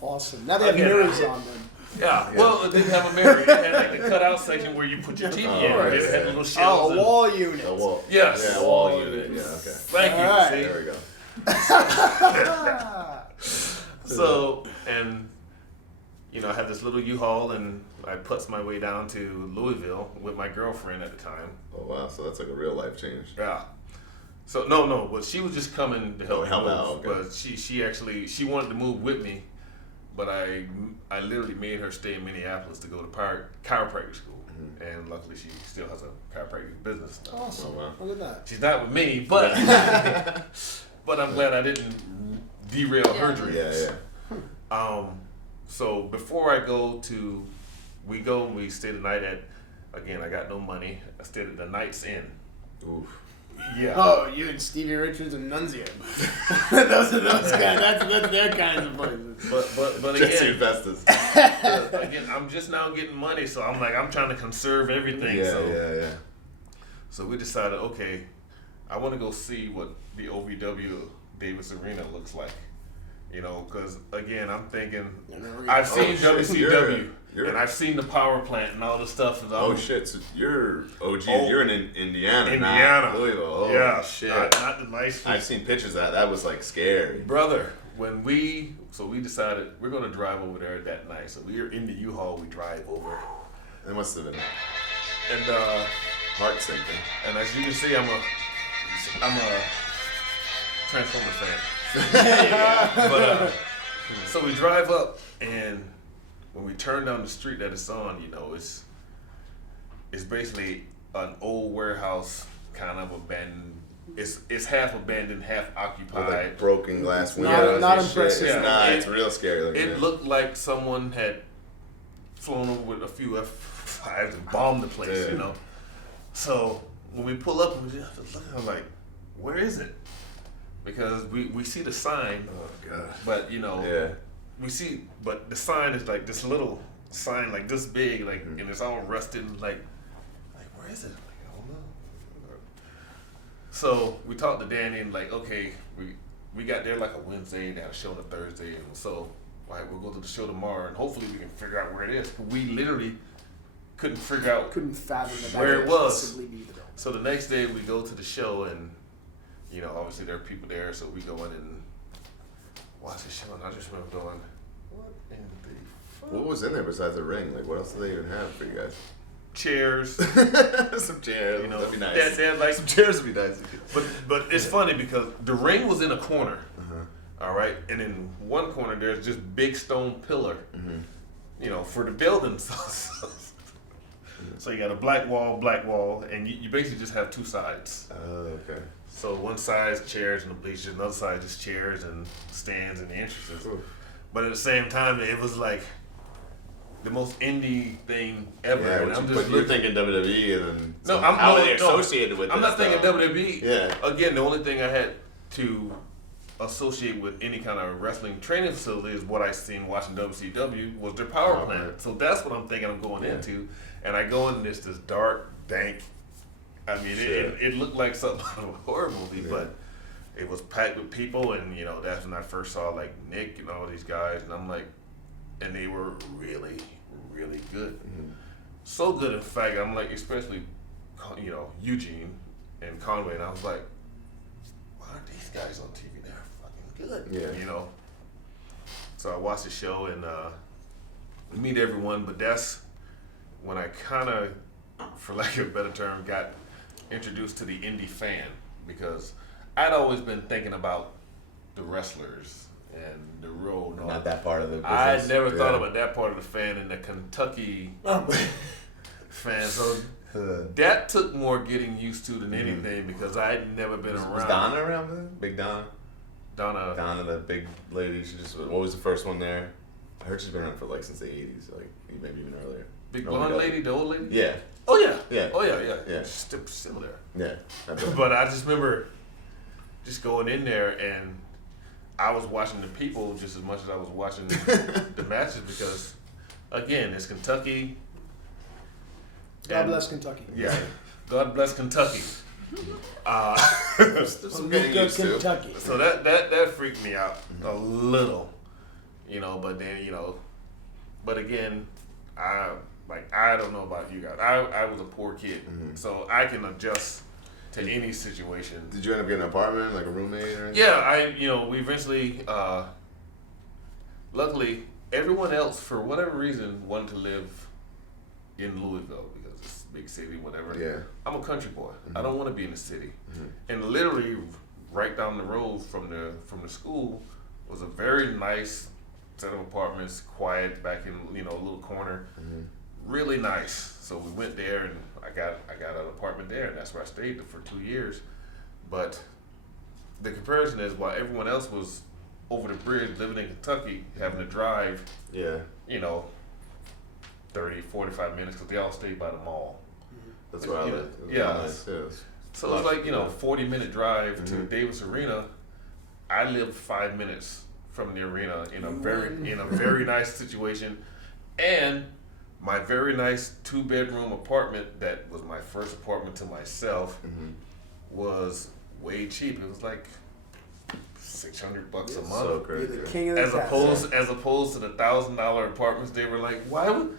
Awesome. Now they have Again, mirrors on them. Yeah, well, it didn't have a mirror. It had like the cutout section where you put your TV in. right. It had little Oh, shelves. a wall unit. A wall. Yes. Yeah, a wall unit. Yeah. Okay. Thank you. All right. See? There we go. Ah. So, and you know, I had this little U-Haul, and I putz my way down to Louisville with my girlfriend at the time. Oh wow, so that's like a real life change. Yeah. So no, but she was just coming to help me help move. out, okay. But she actually wanted to move with me, but I literally made her stay in Minneapolis to go to chiropractic school, and luckily she still has a chiropractic business now. Awesome. Oh, wow. Look at that. She's not with me, but but I'm glad I didn't derail her dreams. Yeah. So before I go to, we stay the night at, again, I got no money. I stayed at the Knights Inn. Oof. Yeah. Oh, you and Stevie Richards and Nunzio. Those are those guys. That's their kinds of places. But Jesse again, Festus. again, I'm just now getting money, so I'm like, I'm trying to conserve everything. Yeah. So we decided, okay, I want to go see what the OVW Davis Arena looks like. You know, because again, I'm thinking, I've seen WCW. And I've seen the power plant and all the stuff. Oh shit! So you're OG. Oh, you're in Indiana. Indiana. Not Louisville. Oh yeah, shit! Not the nice. I've seen pictures of that. That was like scary, brother. When we decided we're gonna drive over there that night. So we were in the U-Haul. We drive over. It must have been and heart sinking. And as you can see, I'm a Transformers fan. But so we drive up, and when we turn down the street that it's on, you know, it's basically an old warehouse, kind of abandoned. It's half abandoned, half occupied. With like broken glass windows. Not impressive. It's real scary looking. It looked like someone had flown over with a few F-5s and bombed the place, you know. So when we pull up, we just look, I'm like, where is it? Because we see the sign. Oh god. But you know, we see, but the sign is like this little sign, like this big, like, and it's all rusted, like where is it? Like, I don't know. So we talked to Danny and like, okay, we got there like a Wednesday, they had a show on a Thursday, and so like we'll go to the show tomorrow, and hopefully we can figure out where it is. We literally couldn't fathom where it was. So the next day we go to the show, and you know, obviously there are people there, so we go in and watch the show, and I just remember going, what in the fuck? What was in there besides the ring? Like, what else do they even have for you guys? Chairs. Some chairs. You know, that'd be nice. That, like, some chairs would be nice. But it's funny because the ring was in a corner, all right? And in one corner, there's just big stone pillar, you know, for the building. So you got a black wall, and you basically just have two sides. Oh, okay. So one side's chairs and the bleachers, another side just chairs and stands and the entrances. Oof. But at the same time, it was like the most indie thing ever. Yeah, and I'm just but you're thinking WWE, and then no, how are they associated with I'm this not thinking stuff? WWE. Yeah. Again, the only thing I had to associate with any kind of wrestling training facility is what I seen watching WCW was their power plant. Right. So that's what I'm thinking I'm going into. And I go in this dark, dank. I mean, it looked like something out of a horror movie, but it was packed with people, and you know that's when I first saw like Nick and all these guys, and I'm like, and they were really, really good. So good, in fact, I'm like, especially, you know, Eugene and Conway, and I was like, why aren't these guys on TV? They're fucking good, you know. So I watched the show and meet everyone, but that's when I kind of, for lack of a better term, got introduced to the indie fan, because I'd always been thinking about the wrestlers and the road. No, Not that part of the business. I never thought about that part of the fan and the Kentucky fan. So that took more getting used to than anything, because I had never been around. Was Donna around then? Big Donna? Donna, the big lady. She just, what was the first one there? I heard she's been around for like since the 80s, like maybe even earlier. big blonde lady, the old lady? Yeah. Oh yeah. Yeah. Oh yeah. Still similar. Yeah. But I just remember just going in there, and I was watching the people just as much as I was watching the matches, because again, it's Kentucky. God bless Kentucky. Yeah. God bless Kentucky. Some getting used to. Kentucky. So that freaked me out a little, you know. But then, you know, but again, I don't know about you guys. I was a poor kid, so I can adjust to any situation. Did you end up getting an apartment, like a roommate or anything? Yeah, we eventually, luckily, everyone else, for whatever reason, wanted to live in Louisville because it's a big city, whatever. Yeah. I'm a country boy. I don't want to be in the city. And literally, right down the road from the school was a very nice set of apartments, quiet, back in, you know, a little corner. Really nice. So we went there, and I got an apartment there, and that's where I stayed for 2 years. But the comparison is, while everyone else was over the bridge living in Kentucky, having to drive, you know, 30, 45 minutes, because they all stayed by the mall. That's where I live. Nice. So it's like, you know, 40-minute drive to Davis Arena. I lived 5 minutes from the arena in a very nice situation, and my very nice 2-bedroom apartment that was my first apartment to myself was way cheap. It was like $600 a month. So crazy. You're the king of the as opposed to the $1,000 apartments. They were like, why would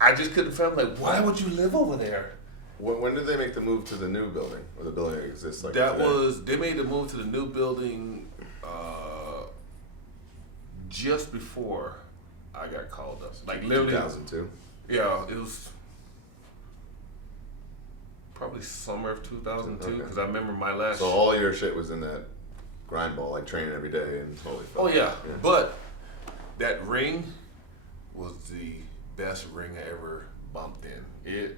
I just couldn't fathom, like, why would you live over there? When did they make the move to the new building, or the building that exists? Like That today? was, they made the move to the new building just before I got called up. Like literally 2002. Yeah, it was probably summer of 2002 because I remember my last. So all your shit was in that grind ball, like training every day and holy fuck. Oh yeah, but that ring was the best ring I ever bumped in.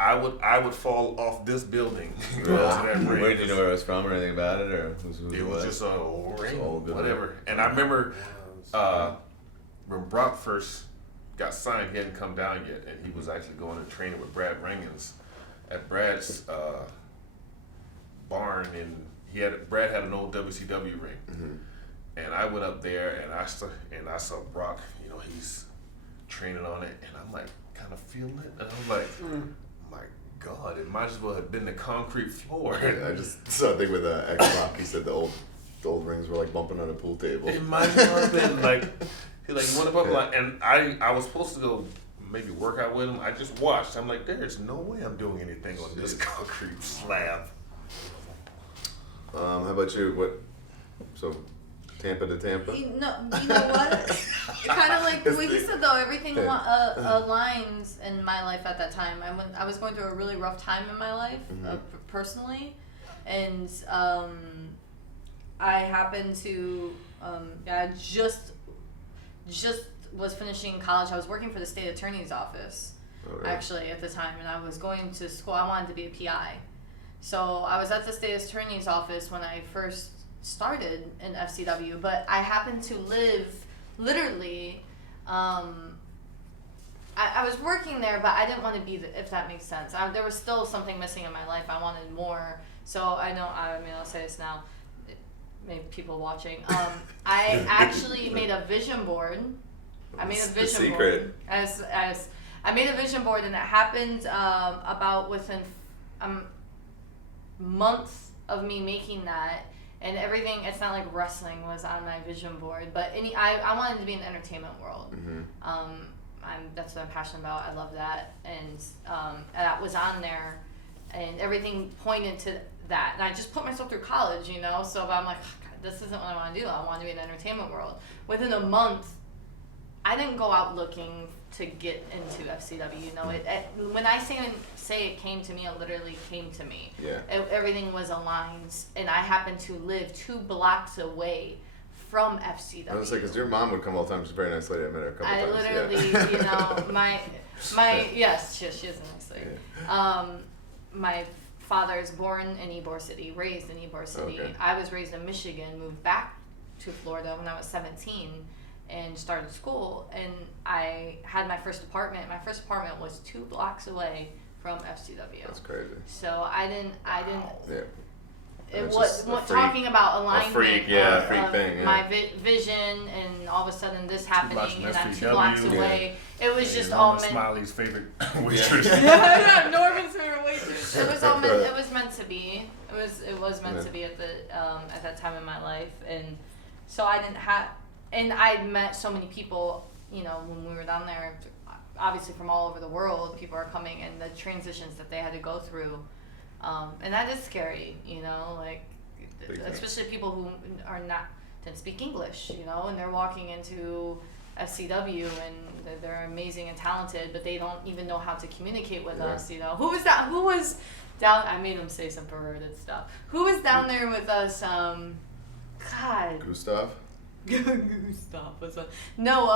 I would fall off this building to that ring. Where did you know where it was from or anything about it, or It was just an old ring, old, whatever. And I remember when Brock first got signed, he hadn't come down yet, and he was actually going to training with Brad Rangens at Brad's barn, and Brad had an old WCW ring, and I went up there and I saw Brock, you know, he's training on it, and I'm like kind of feeling it, and I'm like, my God, it might as well have been the concrete floor. Yeah, I just saw a thing with X-Rock. He said the old rings were like bumping on a pool table. It might as well have been like. He like went up like, and I was supposed to go maybe work out with him. I just watched. I'm like, there's no way I'm doing anything on this concrete slab. How about you? What? So, Tampa to Tampa. You know what? Kind of like what he said though. Everything aligns in my life at that time. I was going through a really rough time in my life, personally, and I happened to I just was finishing college. I was working for the state attorney's office, actually, at the time, and I was going to school. I wanted to be a PI. So I was at the state attorney's office when I first started in FCW, but I happened to live literally, I was working there, but I didn't want to be if that makes sense. There was still something missing in my life. I wanted more. So I'll say this now. Maybe people watching. I actually made a vision board. I made a vision board. As I made a vision board, and it happened about within months of me making that, and everything. It's not like wrestling was on my vision board, but I wanted to be in the entertainment world. That's what I'm passionate about. I love that, and that was on there, and everything pointed to that. And I just put myself through college, you know. So I'm like, God, this isn't what I want to do. I want to be in the entertainment world. Within a month, I didn't go out looking to get into FCW. You know, when I say it came to me, it literally came to me. Yeah. Everything was aligned, and I happened to live 2 blocks away from FCW. I was like, because your mom would come all the time. She's a very nice lady. I met her a couple times. I literally, you know, my yes, she is a nice lady. Yeah. My father is born in Ybor City, raised in Ybor City. Okay. I was raised in Michigan, moved back to Florida when I was 17 and started school, and I had my first apartment. My first apartment was 2 blocks away from FCW. That's crazy. So I didn't Yeah. it It's was just a freak- talking about alignment. freak thing, yeah. My vision, and all of a sudden this happening, and I'm 2 SVW, blocks yeah. away. It was just Norman all meant. Smiley's favorite waitress. Yeah, Norman's favorite waitress. It was all meant. It was meant to be. It was meant to be at that time in my life, and so I didn't have. And I met so many people, you know, when we were down there. Obviously, from all over the world, people are coming, and the transitions that they had to go through, and that is scary, you know, like especially people who didn't speak English, you know, and they're walking into FCW and they're amazing and talented, but they don't even know how to communicate with us, you know. Who was that? Who was down? I made them say some perverted stuff. Who was down there with us? God. Gustav? Gustav was a no.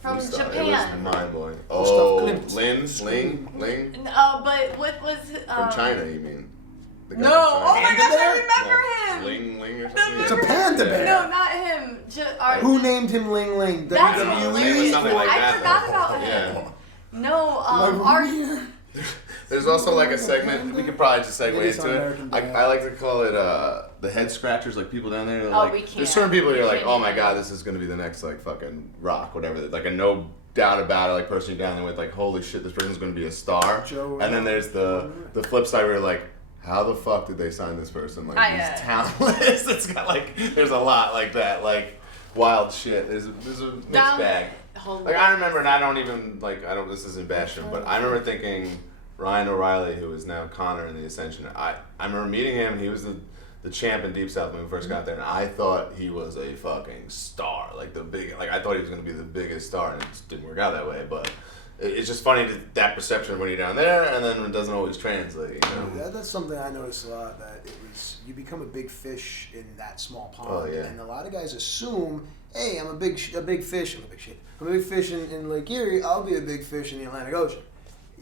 From Gustav. Japan. It was mind blowing. Gustav Oh, Klimt. Ling. But what was From China, you mean? The guy No. from Oh China? my gosh, I Yeah. remember him. Ling or something. It's a panda bear. No, not him. Who named him Ling Ling? That's It WWE? was something like I that, forgot though. about him. Yeah. No, There's also like a segment, we could probably just segue It is on into American it. Dad. I like to call it the head scratchers, like people down there. Oh, Like, we can't. There's certain people who are like, We oh my can't. god, this is going to be the next like fucking rock, whatever. Like a no doubt about it, like person you're down there with, like holy shit, this person's going to be a star. Joe, and then there's the flip side where you're like, how the fuck did they sign this person? Like he's talentless. It's got like, there's a lot like that, like wild shit. There's a mixed bag. Like I remember, and this isn't bashing, but I remember thinking Ryan O'Reilly, who is now Connor in the Ascension. I remember meeting him, and he was the champ in Deep South when we first got there, and I thought he was a fucking star, I thought he was gonna be the biggest star, and it just didn't work out that way. But it's just funny that perception when you're down there, and then it doesn't always translate. You know? Yeah, that's something I noticed a lot. That you become a big fish in that small pond, and a lot of guys assume, hey, I'm a big fish. I'm a big fish in Lake Erie. I'll be a big fish in the Atlantic Ocean.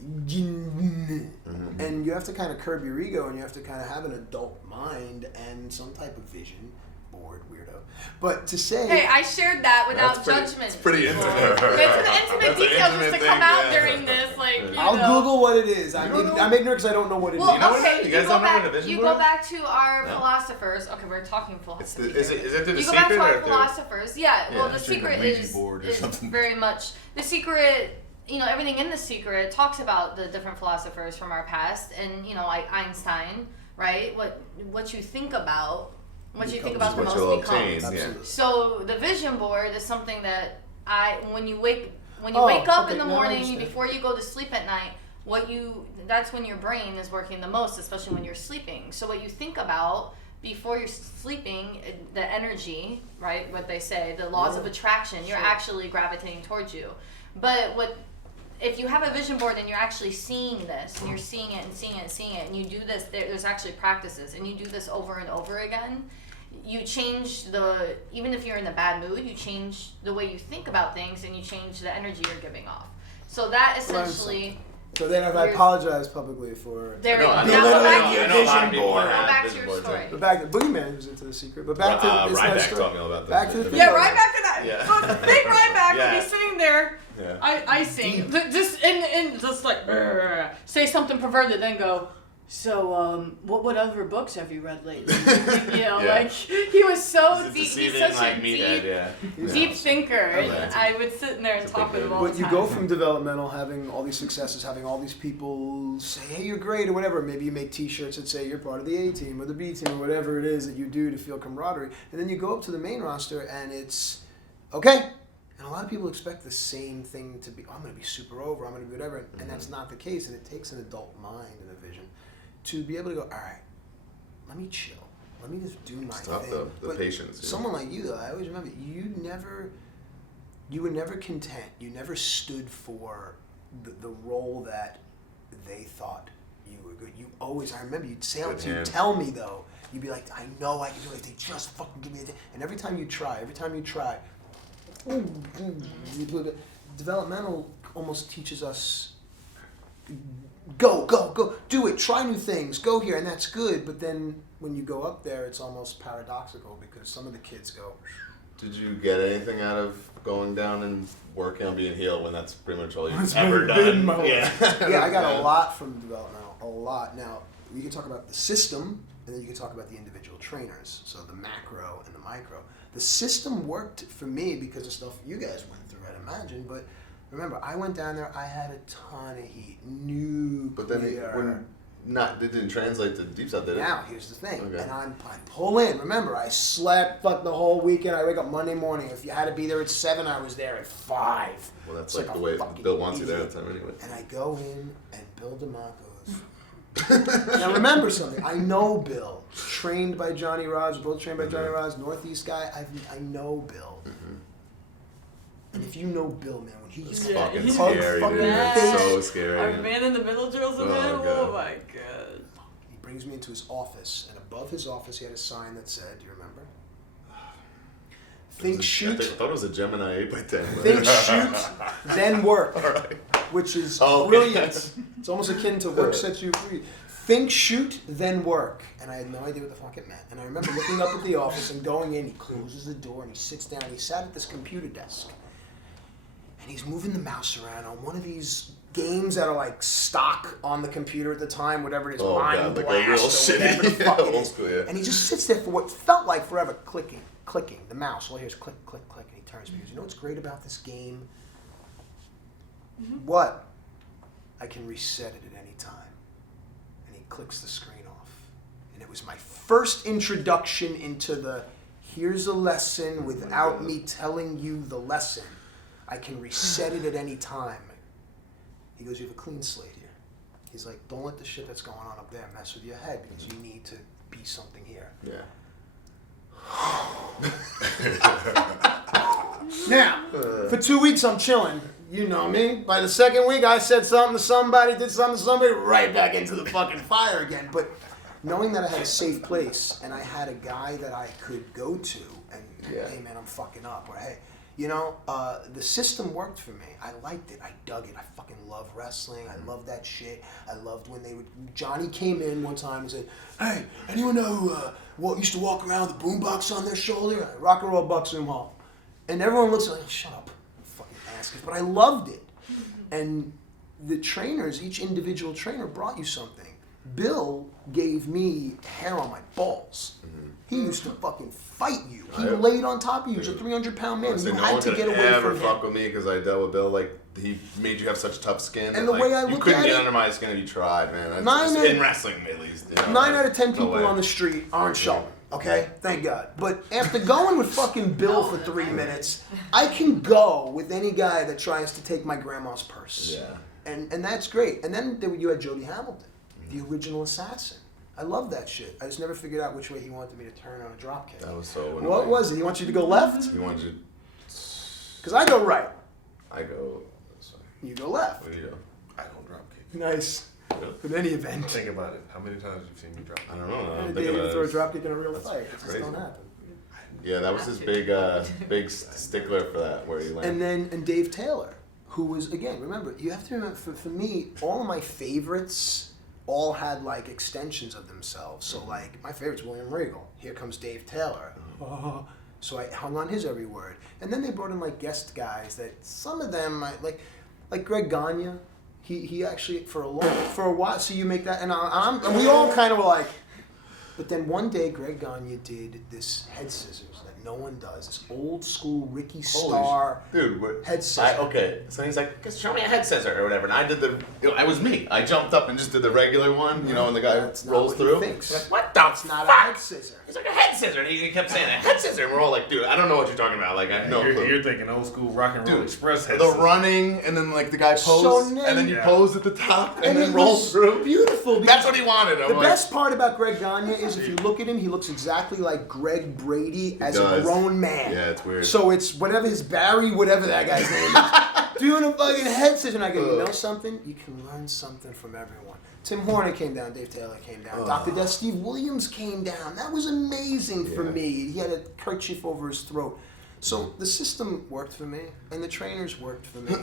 Mm-hmm. And you have to kind of curb your ego, and you have to kind of have an adult mind and some type of vision. Bored weirdo, but to say, hey, I shared that without judgment. It's pretty intimate. It's an intimate detail just to come out during this, I'll Google what it is. I'm ignorant because I don't know what it is. Well, you know okay, you guys don't know what a vision you board go back to our philosophers. Okay, we're talking philosophy. Is it the you secret? go back to our or philosophers. Yeah. Well, the secret is something. very much the secret. Everything in the secret talks about the different philosophers from our past, and like Einstein, right? What you think about. What you think about the most becomes. Yeah. So the vision board is something that when you wake up in the morning before you go to sleep at night, that's when your brain is working the most, especially when you're sleeping. So what you think about before you're sleeping, the energy, right? What they say, the laws of attraction, you're actually gravitating towards you. But if you have a vision board and you're actually seeing this, and you're seeing it and seeing it and seeing it, and you do this, there's actually practices, and you do this over and over again, you change even if you're in a bad mood, you change the way you think about things, and you change the energy you're giving off. So that essentially... So then if I apologize publicly for... There we go. I Now go back to your vision board. Go back to your story. But back to Boogeyman was into the secret. But back to Ryback taught me all about this. Back to the Yeah, right back to that. Yeah. So the big Ryback Yeah. would be sitting there, Yeah. icing, just like say something perverted, then go. So, what other books have you read lately? Like he was so deep. He's such a deep thinker, and I would sit in there and talk with him all the time. But you go from developmental, having all these successes, having all these people say, hey, you're great, or whatever. Maybe you make T-shirts that say you're part of the A team or the B team or whatever it is that you do to feel camaraderie. And then you go up to the main roster, and it's okay. And a lot of people expect the same thing to be. I'm going to be super over. I'm going to be whatever, and that's not the case. And it takes an adult mind and a vision to be able to go, all right, let me chill. Let me just do my thing. The patience. Someone like you, though, I always remember, you were never content. You never stood for the role that they thought you were good. You always, I remember you'd say out to tell me, though, you'd be like, I know I can do it if they just fucking give me a thing. And every time you try, developmental almost teaches us, go, do it, try new things, go here, and that's good. But then when you go up there, it's almost paradoxical because some of the kids go. Did you get anything out of going down and working on being healed when that's pretty much all you've ever done? Yeah, I got a lot from developmental, a lot. Now, you can talk about the system, and then you can talk about the individual trainers, so the macro and the micro. The system worked for me because of stuff you guys went through, I'd imagine, but remember, I went down there, I had a ton of heat, But then it didn't translate to Deep South, did it? Now, here's the thing, Okay. and I pull in. Remember, I slept the whole weekend. I wake up Monday morning. If you had to be there at 7, I was there at 5. Well, that's It's like the way Bill wants you there at the time anyway. And I go in, and Bill DeMarco's. Now, remember something. I know Bill. Trained by Johnny Rods, both trained by Johnny Rods, Northeast guy. I know Bill. Mm-hmm. And if you know Bill, man, when he's fucking scary, dude. It's so scary. Our man in the middle drills him in. Oh my god. He brings me into his office, and above his office, he had a sign that said, do you remember? Think, shoot. I thought it was a Gemini 8x10. Think, shoot, then work. Right. Which is brilliant. It's almost akin to work sets you free. Think, shoot, then work. And I had no idea what the fuck it meant. And I remember looking up at the office and going in. He closes the door and he sits down. He sat at this computer desk. And he's moving the mouse around on one of these games that are like stock on the computer at the time, whatever it is, Mind Blast or whatever the fuck it is. School, yeah. And he just sits there for what felt like forever, clicking the mouse. All he hears click, click, click, and he turns to me and goes, you know what's great about this game? Mm-hmm. What? I can reset it at any time. And he clicks the screen off. And it was my first introduction into here's a lesson without me telling you the lesson. I can reset it at any time. He goes, you have a clean slate here. He's like, don't let the shit that's going on up there mess with your head because you need to be something here. Yeah. Now, for 2 weeks I'm chilling. You know me. By the second week, I said something to somebody, did something to somebody, right back into the fucking fire again. But knowing that I had a safe place and I had a guy that I could go to and, hey man, I'm fucking up, or hey, you know, the system worked for me. I liked it. I dug it. I fucking love wrestling. I love that shit. I loved when Johnny came in one time and said, hey, anyone know who used to walk around with a boombox on their shoulder? Rock and Roll Bucks in Hall. And everyone looks like, shut up, fucking asses. But I loved it. And the trainers, each individual trainer brought you something. Bill gave me hair on my balls. He used to fucking fight you. He laid on top of you. He was a 300-pound man. You had to get away from him. Never fuck with me because I dealt with Bill. Like, he made you have such tough skin. And the way I look at it, you couldn't get under my skin if you tried, man. That's in wrestling, at least. You know, 9 out of 10 people on the street aren't Shelton. Okay, thank God. But after going with fucking Bill for 3 minutes, I can go with any guy that tries to take my grandma's purse. Yeah. And that's great. And then you had Jody Hamilton, the original assassin. I love that shit. I just never figured out which way he wanted me to turn on a dropkick. That was so annoying. What was it? He wants you to go left? He wanted you... Because I go right. I go... Sorry. You go left. What do you do? I don't drop kick. Nice. In any event. Think about it. How many times have you seen me drop kick? I don't know. I didn't even throw a dropkick in a real fight. It just crazy. don't happen. Yeah, that was his big stickler for that, where he landed. And Dave Taylor, who was, again, remember, you have to remember, for me, all of my favorites all had like extensions of themselves. So like my favorite's William Regal. Here comes Dave Taylor. So I hung on his every word. And then they brought in like guest guys that some of them like Greg Gagne. He actually for a while. So you make that, and we all kind of were like. But then one day Greg Gagne did this head scissors that no one does. This old school Ricky Starr head scissors. Okay, so he's like, show me a head scissor or whatever. And I did I was me. I jumped up and just did the regular one, you know, and the guy rolls through. Thinks. Like, what the It's not a head scissor. He's like, a head scissor. And he kept saying, a head scissor. And we're all like, dude, I don't know what you're talking about. Like, I have no clue. You're thinking old school rock and roll express head The scissors. running, and then like the guy pose, and then you pose at the top, and then it roll was through. Beautiful. That's what he wanted. The best part about Greg Gagne is if you look at him, he looks exactly like Greg Brady as a grown man. Yeah, it's weird. So it's whatever his Barry, whatever that guy's name is, doing a fucking head scissor. And I go, you know something? You can learn something from everyone. Tim Horner came down, Dave Taylor came down, Dr. Death Steve Williams came down. That was amazing for me. He had a kerchief over his throat. So the system worked for me, and the trainers worked for me.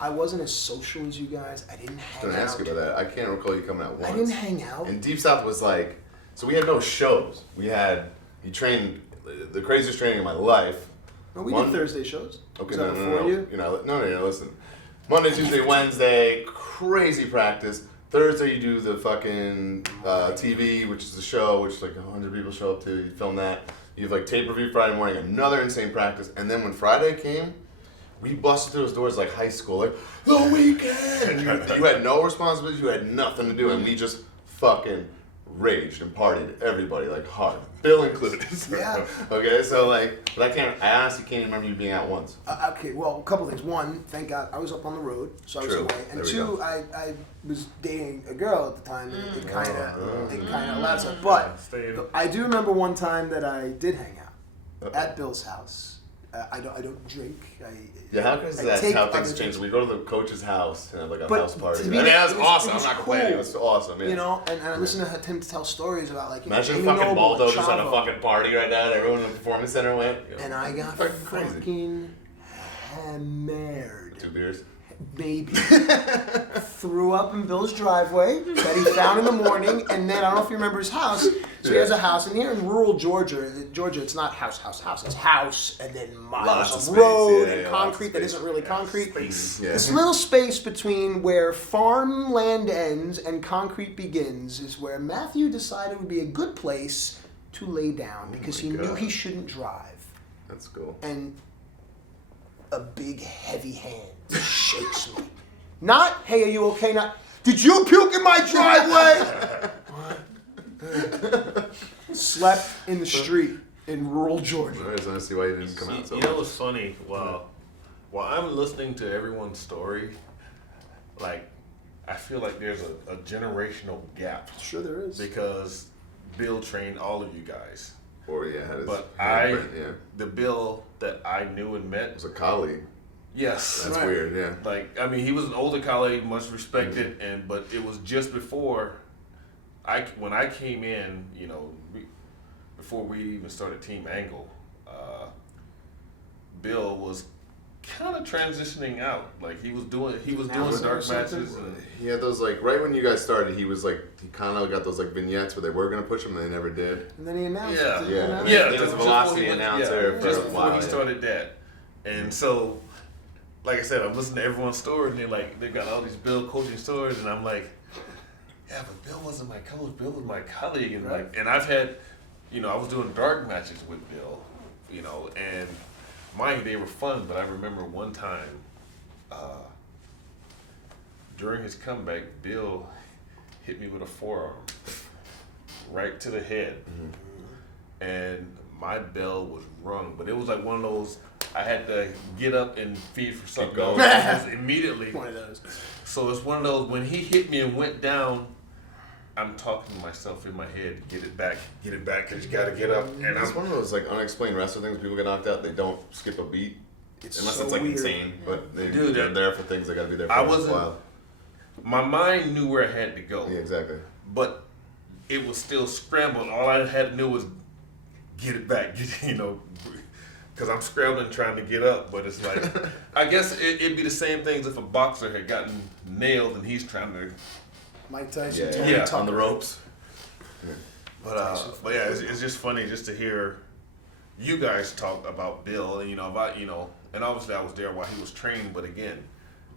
I wasn't as social as you guys. I didn't hang out. I was going to ask you about that. I can't recall you coming out once. I didn't hang out. And Deep South was like, so we had no shows. He trained the craziest training of my life. No, we did Thursday shows. Okay, was that before you? No, listen. Monday, Tuesday, Wednesday, crazy practice. Thursday you do the fucking TV, which is the show, which like 100 people show up to. You film that. You have like tape review Friday morning, another insane practice. And then when Friday came, we busted through those doors like high school, like, the weekend! You had no responsibilities, you had nothing to do, and we just fucking raged and partied, everybody, like hard. Bill included. Yeah. Okay, so like, but I honestly can't remember you being out once. Okay, well, a couple things. One, thank God, I was up on the road, so I was away. And two, I was dating a girl at the time, and it kind of allowed stuff. But I do remember one time that I did hang out at Bill's house. I don't drink. How can that's how things change? We go to the coach's house and have like a house party. I mean, that was awesome. I'm not complaining. It was awesome. Yeah. You know, and I listen to him tell stories about like. Imagine fucking bulldozers at a fucking party right now. Everyone in the performance center went. And I got fucking hammered. 2 beers. Baby. Threw up in Bill's driveway that he found in the morning, and then I don't know if you remember his house. So he has a house, and here in rural Georgia, it's not house. It's house, and then miles of road and concrete that isn't really concrete. This little space between where farmland ends and concrete begins is where Matthew decided would be a good place to lay down because he knew he shouldn't drive. That's cool. And a big heavy hand shakes me. Not, hey, are you okay? Not, did you puke in my driveway? Slept in the street in rural Georgia. I just want to see why you didn't come out. You know what's funny? Well, while I'm listening to everyone's story, like, I feel like there's a generational gap. Sure there is. Because Bill trained all of you guys. Or had his But handprint, the Bill that I knew and met it was a Karlee. yes. That's Right. weird, yeah. Like, I mean, he was an older colleague, much respected, but it was just before when I came in, you know, before we even started Team Angle, Bill was kind of transitioning out. Like, he was doing dark matches. And, He had those, like, right when you guys started, he kind of got those, like, vignettes where they were going to push him and they never did. And then he announced Yeah. it. Yeah. yeah, He was just a before velocity he went- announcer for just a before while, he yeah. started that. And so, like I said, I'm listening to everyone's story, and they've got all these Bill coaching stories, and I'm like, yeah, but Bill wasn't my coach. Bill was my colleague, and Right. and I've had, you know, I was doing dark matches with Bill, you know, and mind you, they were fun. But I remember one time, during his comeback, Bill hit me with a forearm right to the head, and my bell was rung. But it was like one of those. I had to get up and feed for something going. else immediately. One of those. So it's one of those, when he hit me and went down, I'm talking to myself in my head, get it back, because you got to get up. And It's I'm, one of those, like, unexplained wrestling things. People get knocked out, they don't skip a beat. Unless so it's, like, weird. insane. But Dude, they're there for things they got to be there for. I It's wasn't- wild. my mind knew where I had to go, Yeah, exactly. but it was still scrambled. All I had to do was get it back, you know, because I'm scrambling trying to get up. But it's like, I guess it'd be the same things if a boxer had gotten nailed and he's trying to. Mike Tyson. Yeah, Tony yeah, Tucker. on the ropes. But yeah, it's just funny just to hear you guys talk about Bill, and and obviously I was there while he was training, but again,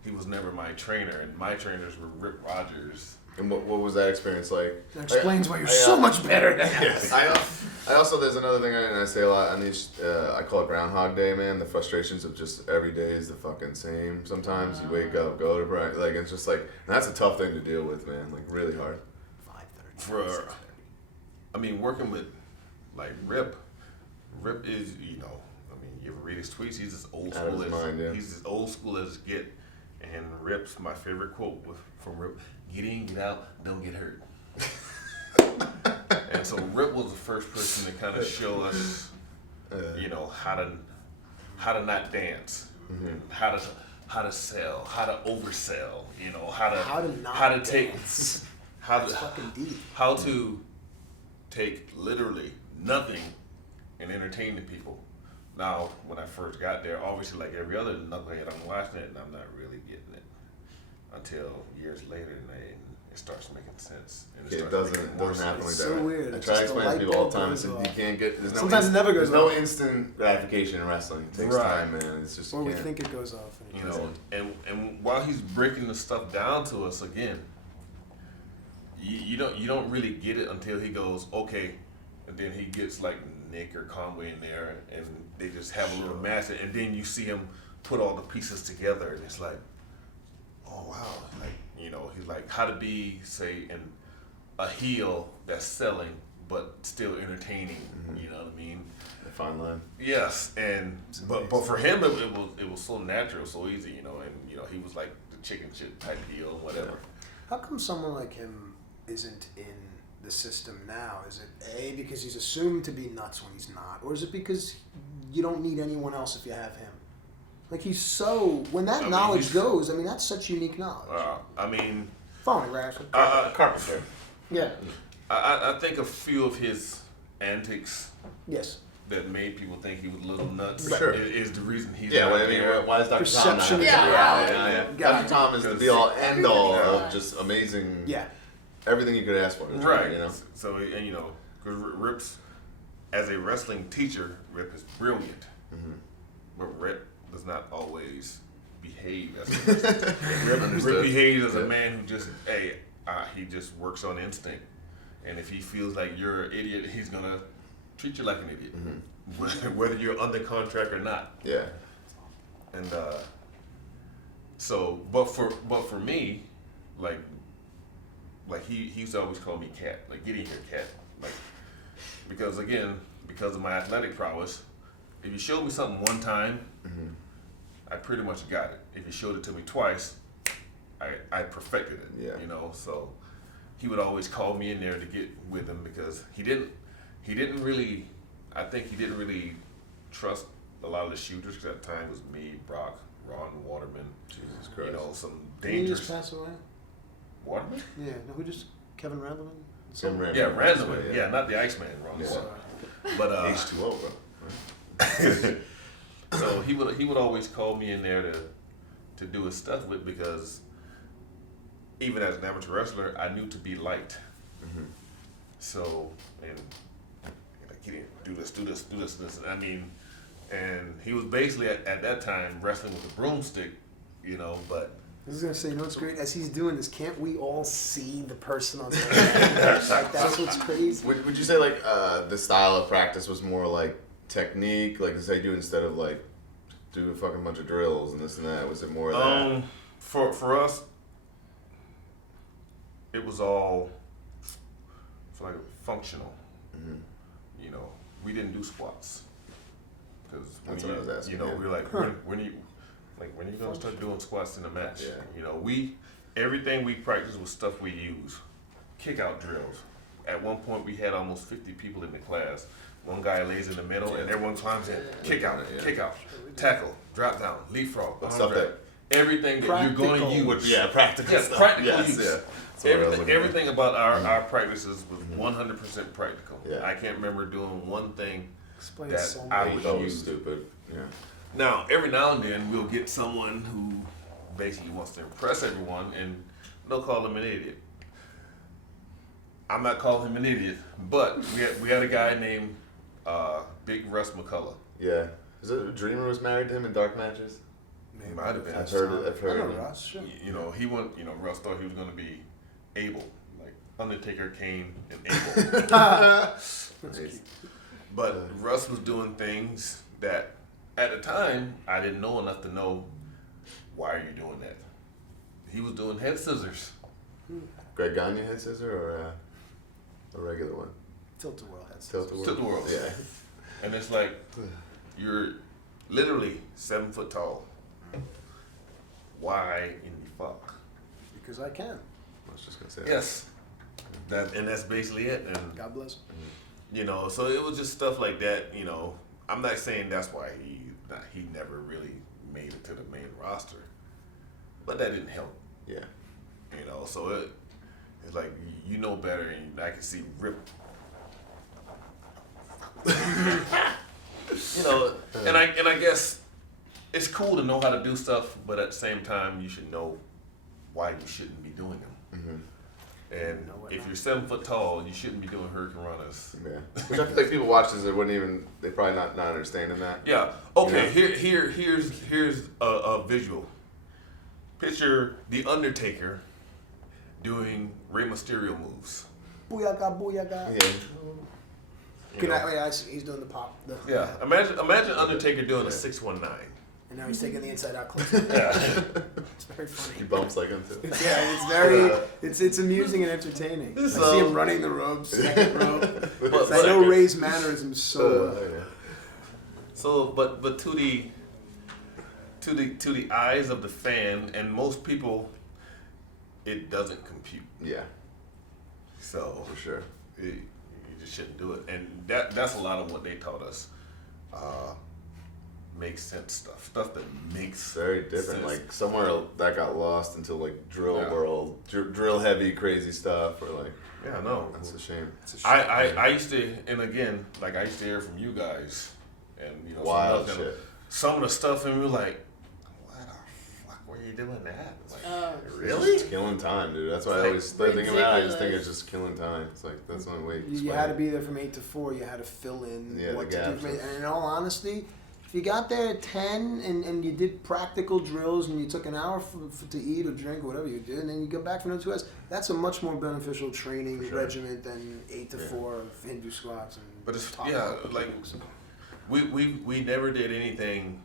he was never my trainer, and my trainers were Rip Rogers. And what was that experience like? That explains why you're so much better now. Yes. I also, there's another thing I say a lot on these, I call it Groundhog Day, man. The frustrations of just every day is the fucking same. Sometimes you wake up, go to practice, like, it's just like, and that's a tough thing to deal with, man. Like, really hard. 5:30. I mean, working with like Rip is, you ever read his tweets? He's as old Out of school his as mind, yeah. he's as old school as get. And Rip's my favorite quote from Rip: "Get in, get out, don't get hurt." And so Rip was the first person to kind of show us, how to not dance, how to sell, how to oversell, how to take literally nothing and entertain the people. Now, when I first got there, obviously like every other knucklehead, I'm watching it and I'm not really getting it until years later, and it starts making sense. And It starts doesn't making more happen like sense. that. So weird. I It's try to just the explain to light people all the bulb time. I goes said, off. you can't get. There's no Sometimes it never goes There's no off. instant gratification in wrestling. It takes Right. time, man. It's just Or you we can't. think it goes off. And it doesn't. And while he's breaking the stuff down to us again, you don't really get it until he goes, okay, and then he gets like Nick or Conway in there, and they just have a little match, and then you see him put all the pieces together, and it's like, oh wow, like he's like how to be, say, a heel that's selling but still entertaining. You know what I mean? The fine line. Yes, and but for him it was so natural, so easy, and he was like the chicken shit type deal, whatever. How come someone like him isn't in the system now? Is it A, because he's assumed to be nuts when he's not, or is it because you don't need anyone else if you have him? Like when that knowledge goes, that's such unique knowledge. Phonograph. Carpenter. Yeah. I think a few of his antics Yes. that made people think he was a little nuts Sure. is the reason he's Yeah, not well, there. why is Dr. Tom not Perception having of that? reality. Yeah. Got Dr. it. Tom is the be all end all Everybody of does. just amazing. Yeah. Everything you could ask for. Right. You know. So, and because Rip's, as a wrestling teacher, Rip is brilliant. But Rip does not always behave as a wrestler. Rip Understood. behaves as a Yeah. man who just, he just works on instinct. And if he feels like you're an idiot, he's going to treat you like an idiot. Whether you're under contract or not. Yeah. And but for me, like he used to always call me Cat, like get in here, Cat, like because of my athletic prowess, if you show me something one time, I pretty much got it. If he showed it to me twice, I perfected it. Yeah. You know, so he would always call me in there to get with him because he didn't really, I think he didn't really trust a lot of the shooters. 'Cause at the time it was me, Brock, Ron Waterman. Jesus Christ. You know, some Didn't he dangerous. just pass away? Waterman? Yeah. No, who just Kevin Randleman? Tim Randleman. Yeah, randomly. Yeah, not the Iceman, Ron. Yeah. Waterman. But H2O, bro. so he would always call me in there to do his stuff with because even as an amateur wrestler, I knew to be light. Mm-hmm. So and like he didn't do this. I mean, and he was basically at that time wrestling with a broomstick, you know. But I was gonna say, you know what's great? As he's doing this, can't we all see the person on there? Like, that's what's crazy. Would you say like the style of practice was more like technique, like this how you do instead of like do a fucking bunch of drills and this and that? Was it more of that? For us, it was all like functional. Mm-hmm. You know, we didn't do squats because That's what I was asking, you know, yeah. we were like, when are you gonna start doing squats in the match? Yeah. You know, everything we practiced was stuff we use. Kick out drills. At one point, we had almost 50 people in the class. One guy lays in the middle, and everyone climbs in. Kick out, tackle, drop down, leapfrog, But arm stuff drag. that Everything that you're going to Practical. use. yeah, practical Yes, stuff. practical Yes, use. yeah. That's what I was looking Everything about our practices was 100% practical. Yeah. I can't remember doing one thing Explains that so I much. would That was use. stupid. Yeah. Now, every now and then, we'll get someone who basically wants to impress everyone, and they'll call him an idiot. I'm not calling him an idiot, but we had a guy named Big Russ McCullough. Yeah. Is it Dreamer was married to him in dark matches? He might have been. I've heard it. I've I heard know it. Ross, sure. You know, he went. You know, Russ thought he was going to be Abel, like Undertaker, Kane, and Abel. Nice. But Russ was doing things that, at the time, I didn't know enough to know. Why are you doing that? He was doing head scissors. Greg Gagne head scissor or a regular one? Tilt-a-whirl heads. Tilt-a-whirl. Yeah. And it's like, you're literally 7 foot tall. Why in the fuck? Because I can. I was just gonna say. Yes. That's basically it. And God bless. you know, so it was just stuff like that. You know, I'm not saying that's why he never really made it to the main roster, but that didn't help. Yeah. You know, so it's like you know better, and I can see Rip. You know, and I guess it's cool to know how to do stuff, but at the same time, you should know why you shouldn't be doing them. Mm-hmm. And if you're 7 foot tall, you shouldn't be doing hurricane runners. Yeah. Which I feel like people watch this, they probably not understanding that. Yeah. Okay. Yeah. Here's a visual. Picture the Undertaker doing Rey Mysterio moves. Booyaka, booyaka. Yeah. You Can know? he's doing the pop. Yeah. Imagine Undertaker doing a 619. And now he's taking the inside out clip. Yeah. It's very funny. He bumps like him too. Yeah, it's very, it's amusing and entertaining. I So- see him running the ropes, second rope. But- I know Ray's mannerisms so well. Yeah. So, but to the eyes of the fan and most people, it doesn't compute. Yeah, So for sure. you just shouldn't do it, and that's a lot of what they taught us. Makes sense stuff that makes It's very different. sense. Like somewhere that got lost into like drill Yeah. world, drill heavy, crazy stuff. Or like, Yeah, I know. that's a shame. I used to, and again, like I used to hear from you guys, and you know, Wild some of the- shit. Some of the stuff, and we were like, "Why the fuck were you doing that?" Like, Really? It's killing time, dude. That's why I always think about it. I just think ridiculous. it's just killing time. It's like that's the only way. You had to be there from 8 to 4. You had to fill in Yeah, what the to do. gaps. And in all honesty, if you got there at 10 and you did practical drills and you took an hour to eat or drink or whatever you did, and then you come back for another 2 hours, that's a much more beneficial training For sure. regimen than 8 to Yeah. 4 Hindu squats. And But it's top yeah, rope. like we never did anything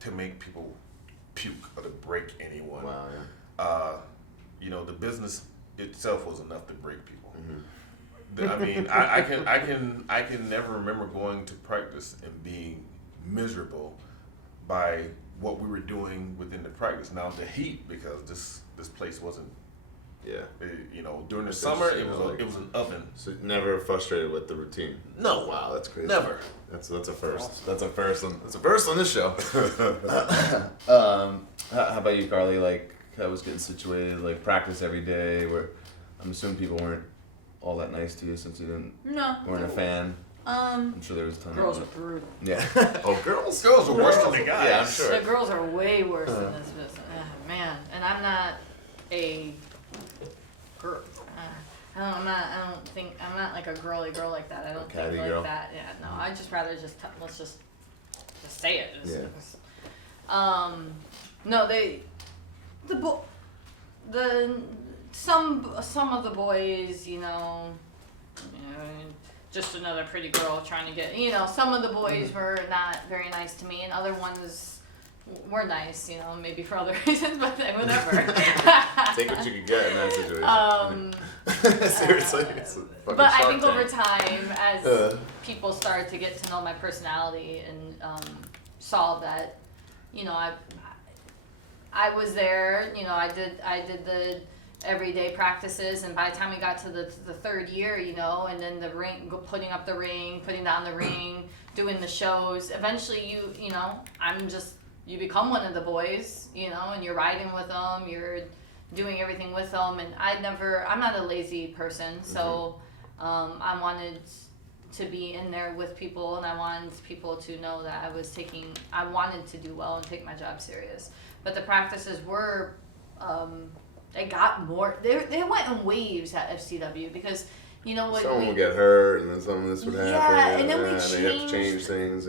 to make people puke or to break anyone. Wow. Yeah. You know, the business itself was enough to break people. Mm-hmm. I mean, I can never remember going to practice and being miserable by what we were doing within the practice. Now the heat, because this place wasn't. Yeah. During the summer it was an oven. So never frustrated with the routine. No. Wow, that's crazy. Never. That's a first. That's a first on this show. How about you, Karlee? Like, how was getting situated? Like, practice every day. Where I'm assuming people weren't all that nice to you since you weren't a fan. I'm sure there was a ton girls of are brutal. Yeah. Oh, girls. Girls are worse than the guys. Yeah, I'm sure. The girls are way worse than this business. Oh, man, and I'm not a girl. I'm not like a girly girl like that. I don't think like girl. that. Yeah, no. I just rather let's just say it. No, some of the boys, just another pretty girl trying to get, some of the boys were not very nice to me, and other ones were nice, maybe for other reasons, but whatever. Take what you can get in that situation. Seriously. But I think over time, as people started to get to know my personality and saw that, I was there, I did the everyday practices, and by the time we got to the third year, and then the ring, putting up the ring, putting down the ring, doing the shows, eventually you become one of the boys, and you're riding with them, you're doing everything with them, and I'm not a lazy person, so I wanted to be in there with people, and I wanted people to know that I wanted to do well and take my job serious. But the practices were, they got more, they went in waves at FCW, because someone would get hurt, and then some of this would happen. Yeah, and then they have to change things.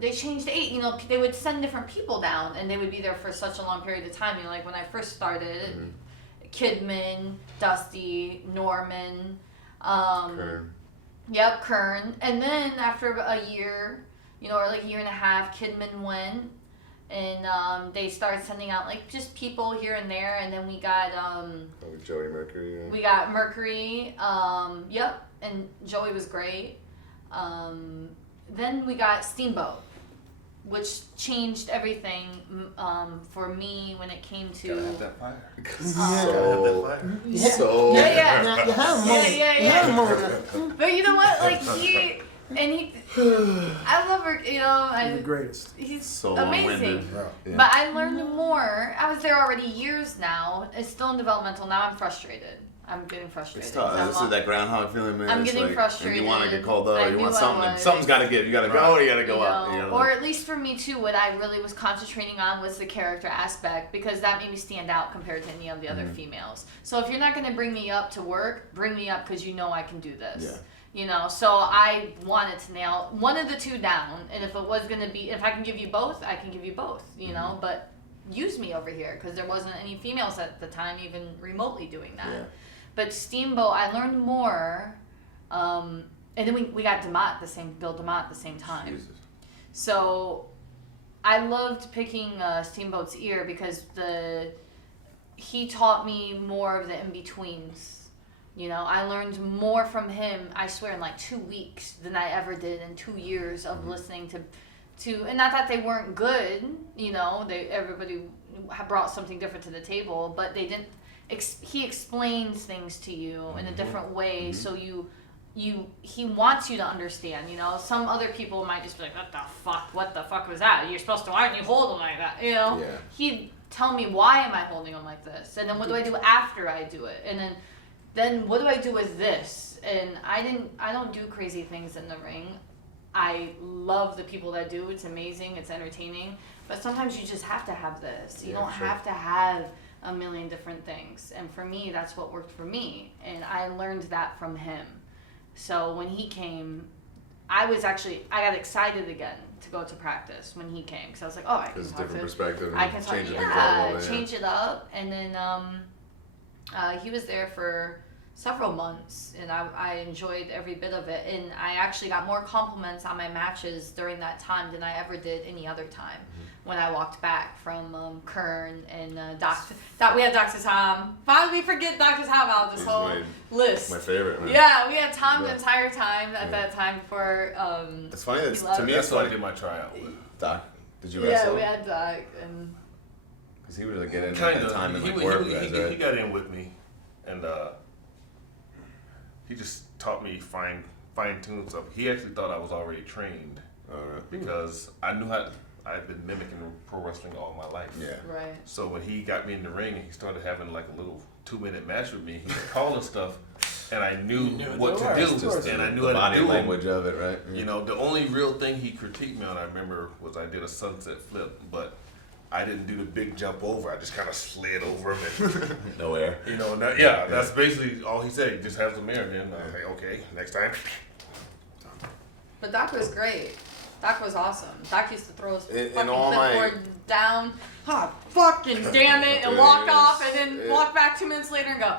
They changed 8. They would send different people down, and they would be there for such a long period of time. Like when I first started, Kidman, Dusty, Norman, Kern. Yep, Kern. And then after a year, or like a year and a half, Kidman went, and they started sending out like just people here and there, and then we got Joey Mercury. Yeah. We got Mercury, yep, and Joey was great. Then we got Steamboat, which changed everything for me when it came to. Gotta have that fire. Yeah. But you know what? Like I love her. He's the greatest. He's so amazing. Yeah. But I learned more. I was there already years now. It's still in developmental. Now I'm frustrated. I'm getting frustrated. It's tough. This is that groundhog feeling, man. I'm getting frustrated. And you want to get called up. You want something. Something's got to give. You got to go, or you got to go up. Or at least for me too, what I really was concentrating on was the character aspect, because that made me stand out compared to any of the other females. So if you're not going to bring me up to work, bring me up because I can do this. Yeah. So I wanted to nail one of the two down, and if it was going to be, if I can give you both, I can give you both. But use me over here, because there wasn't any females at the time even remotely doing that. Yeah. But Steamboat, I learned more, and then we got Bill DeMott at the same time. Jesus. So I loved picking Steamboat's ear, because he taught me more of the in-betweens. I learned more from him, I swear, in like 2 weeks than I ever did in 2 years of listening to, and not that they weren't good, everybody brought something different to the table, but they didn't. He explains things to you in a different way, so he wants you to understand. Some other people might just be like, what the fuck was that? You're supposed to, why don't you hold them like that? Yeah. He'd tell me, why am I holding them like this? And then what do I do after I do it? And then what do I do with this? And I don't do crazy things in the ring. I love the people that do. It's amazing. It's entertaining. But sometimes you just have to have this. You don't have to have a million different things. And for me, that's what worked for me. And I learned that from him. So when he came, I got excited again to go to practice when he came. Because I was like, I can talk different to, perspective. I can talk, change it up. And then he was there for several months, and I enjoyed every bit of it. And I actually got more compliments on my matches during that time than I ever did any other time. When I walked back from Kern and we had Dr. Tom. Why did we forget Dr. Tom out of this whole list? My favorite, man. Yeah, we had Tom the entire time at that time before. It's funny, to me, that's what I did my tryout with. Doc. Did you wrestle? Yeah, we had Doc and. Because he was like getting Kind at of. that time in He, like he, work, he, guys, he, right? he got in with me, and he just taught me fine tune stuff. He actually thought I was already trained because I knew how. I've been mimicking pro wrestling all my life. Yeah. Right. So when he got me in the ring and he started having like a little 2-minute match with me, he was calling stuff, and I knew what to do, and I knew how to do body language of it, right? You know, the only real thing he critiqued me on, I remember, was I did a sunset flip, but I didn't do the big jump over. I just kind of slid over him. And, No air. you know, that's basically all he said. He just has some air. Then I was like, okay, next time. But Doc was great. Doc was awesome. Doc used to throw his fucking all my- clipboard down. Oh, fucking damn it. And walk off and then walk back 2 minutes later and go,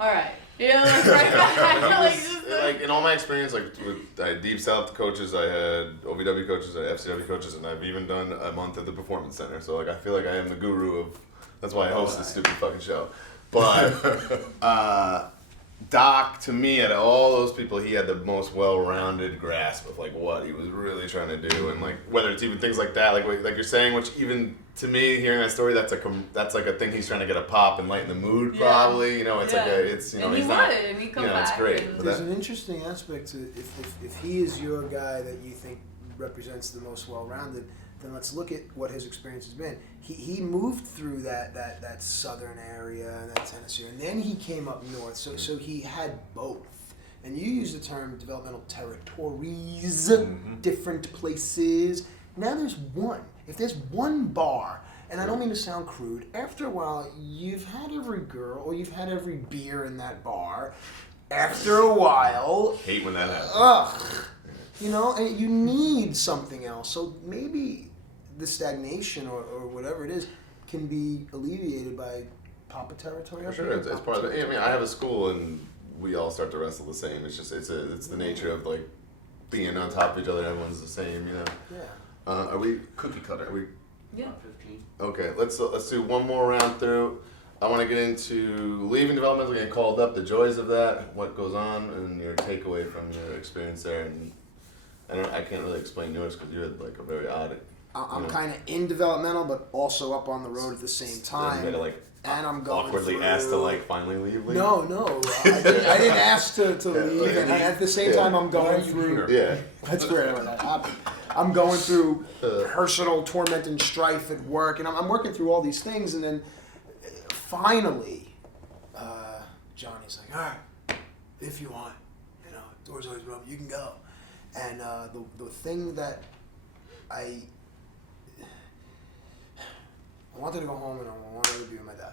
all right. You know, like right back. Like, just, Like in all my experience, like with I had Deep South coaches, I had OVW coaches, I had FCW coaches, and I've even done a month at the Performance Center. So like I feel like I am the guru of. That's why I host this stupid fucking show. But Doc, to me, out of all those people, he had the most well-rounded grasp of like what he was really trying to do, and like whether it's even things like that, like you're saying, which even to me, hearing that story, that's like a thing he's trying to get a pop and lighten the mood, probably. You know, it's like it's you know, and he's he not. would, and he'd come You know, back. it's great. And, But There's an interesting aspect to if he is your guy that you think represents the most well-rounded, then let's look at what his experience has been. He moved through that southern area and that Tennessee, and then he came up north. So he had both. And you use the term developmental territories, different places. Now there's one. If there's one bar, and I don't mean to sound crude, after a while you've had every girl or you've had every beer in that bar. After a while, Hate when that happens. ugh, you know, and you need something else. So maybe the stagnation or whatever it is can be alleviated by Papa territory. For sure, it's part of it. I mean, I have a school and we all start to wrestle the same. It's just it's the nature of like being on top of each other. Everyone's the same, you know. Yeah. Are we Cookie cutter. Are we? yeah. 15. Okay, let's do one more round through. I want to get into leaving developmental, getting called up, the joys of that, what goes on, and your takeaway from your experience there. And I can't really explain yours because you had like a very odd. I'm kind of in developmental, but also up on the road at the same time. You gotta like and I'm going awkwardly through... asked to like finally leave. No, I didn't ask to leave, and at the same time I'm going through. Yeah. That's where that happened. I'm going through personal torment and strife at work, and I'm working through all these things, and then finally, Johnny's like, all right, if you want, you know, door's always open, you can go. And the thing that I wanted to go home and I wanted to be with my dad.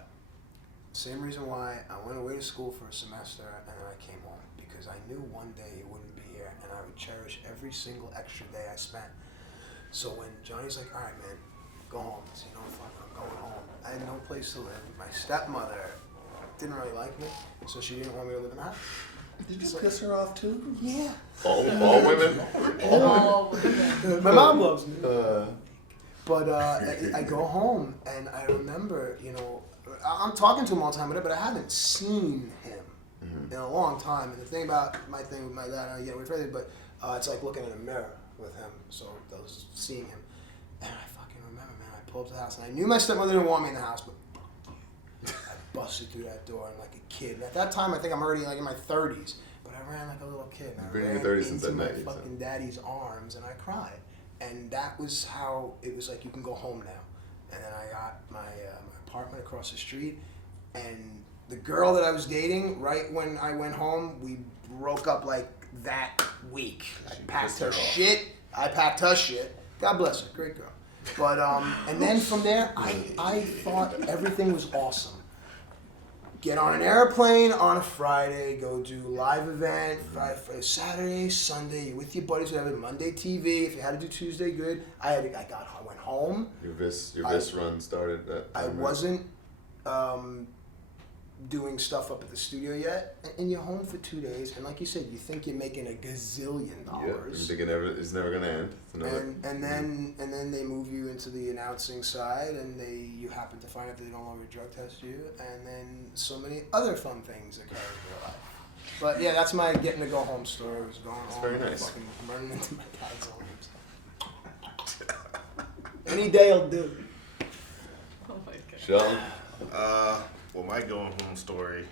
Same reason why I went away to school for a semester and then I came home, because I knew one day he wouldn't be here and I would cherish every single extra day I spent. So when Johnny's like, all right, man, go home. I said, you know, fuck, I'm going home. I had no place to live. My stepmother didn't really like me, so she didn't want me to live in the house. Did you piss her off too? Yeah. All women. Oh, My mom loves me. But I go home and I remember, you know, I'm talking to him all the time, but I haven't seen him in a long time. And the thing about my thing with my dad, I get afraid, but it's like looking in a mirror with him. So I was seeing him, and I fucking remember, man. I pulled up to the house, and I knew my stepmother didn't want me in the house, but fuck you. I busted through that door and like a kid. And at that time, I think I'm already like in my 30s, but I ran like a little kid. And I Been in ran your 30s since into I my met you, so. fucking daddy's arms, and I cried. And that was how it was like, you can go home now. And then I got my apartment across the street, and the girl that I was dating, right when I went home, we broke up like that week. I packed her shit. I packed her shit. God bless her, great girl. But and then from there, I thought everything was awesome. Get on an airplane on a Friday, go do live event, Friday, Saturday, Sunday, you're with your buddies, whatever, Monday TV, if you had to do Tuesday, good. I went home. Your Vis run started. I wasn't doing stuff up at the studio yet, and you're home for 2 days, and like you said, you think you're making a gazillion Yeah, you're dollars. thinking it's never gonna end. It's another, And then they move you into the announcing side, and you happen to find out they no longer drug test you, and then so many other fun things occur in your life. But yeah, that's my getting to go home story. I was going home very and nice. fucking running into my dad's arms. Any day will do. Oh my god. Shelton? Well, my going home story.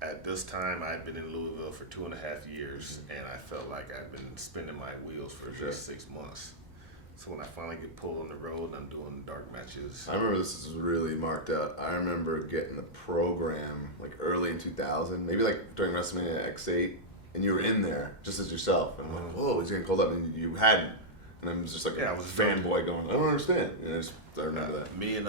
At this time, I'd been in Louisville for 2.5 years, and I felt like I'd been spinning my wheels for just 6 months. So when I finally get pulled on the road and I'm doing dark matches. I remember this is really marked out. I remember getting the program like early in 2000, maybe like during WrestleMania X8, and you were in there just as yourself. And I'm like, whoa, he's getting called up, and you hadn't. And I was just like, I was fanboy going, I don't understand. And I remember that. Me and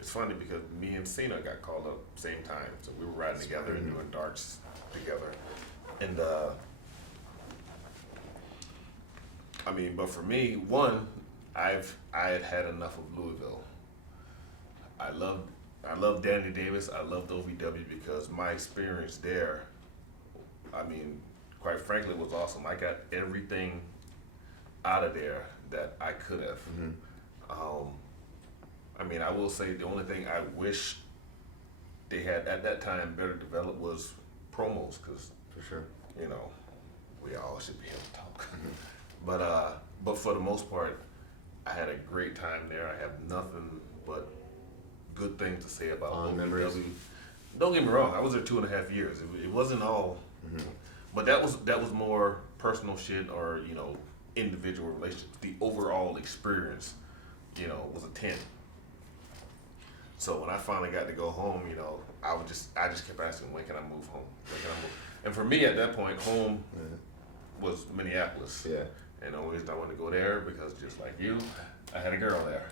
it's funny because me and Cena got called up same time, so we were riding together and doing darts together. And I mean, but for me, one, I had enough of Louisville. I loved Danny Davis. I loved OVW because my experience there, I mean, quite frankly, was awesome. I got everything out of there that I could have. I mean, I will say the only thing I wish they had at that time better developed was promos, because For sure. you know, we all should be able to talk. But for the most part, I had a great time there. I have nothing but good things to say about OVW. Memories. Don't get me wrong, I was there 2.5 years. It wasn't all, but that was more personal shit or individual relationships. The overall experience, was a 10. So when I finally got to go home, I just kept asking, when can I move home? When can I move? And for me at that point, home was Minneapolis. Yeah. And the only reason I wanted to go there because just like you, I had a girl there.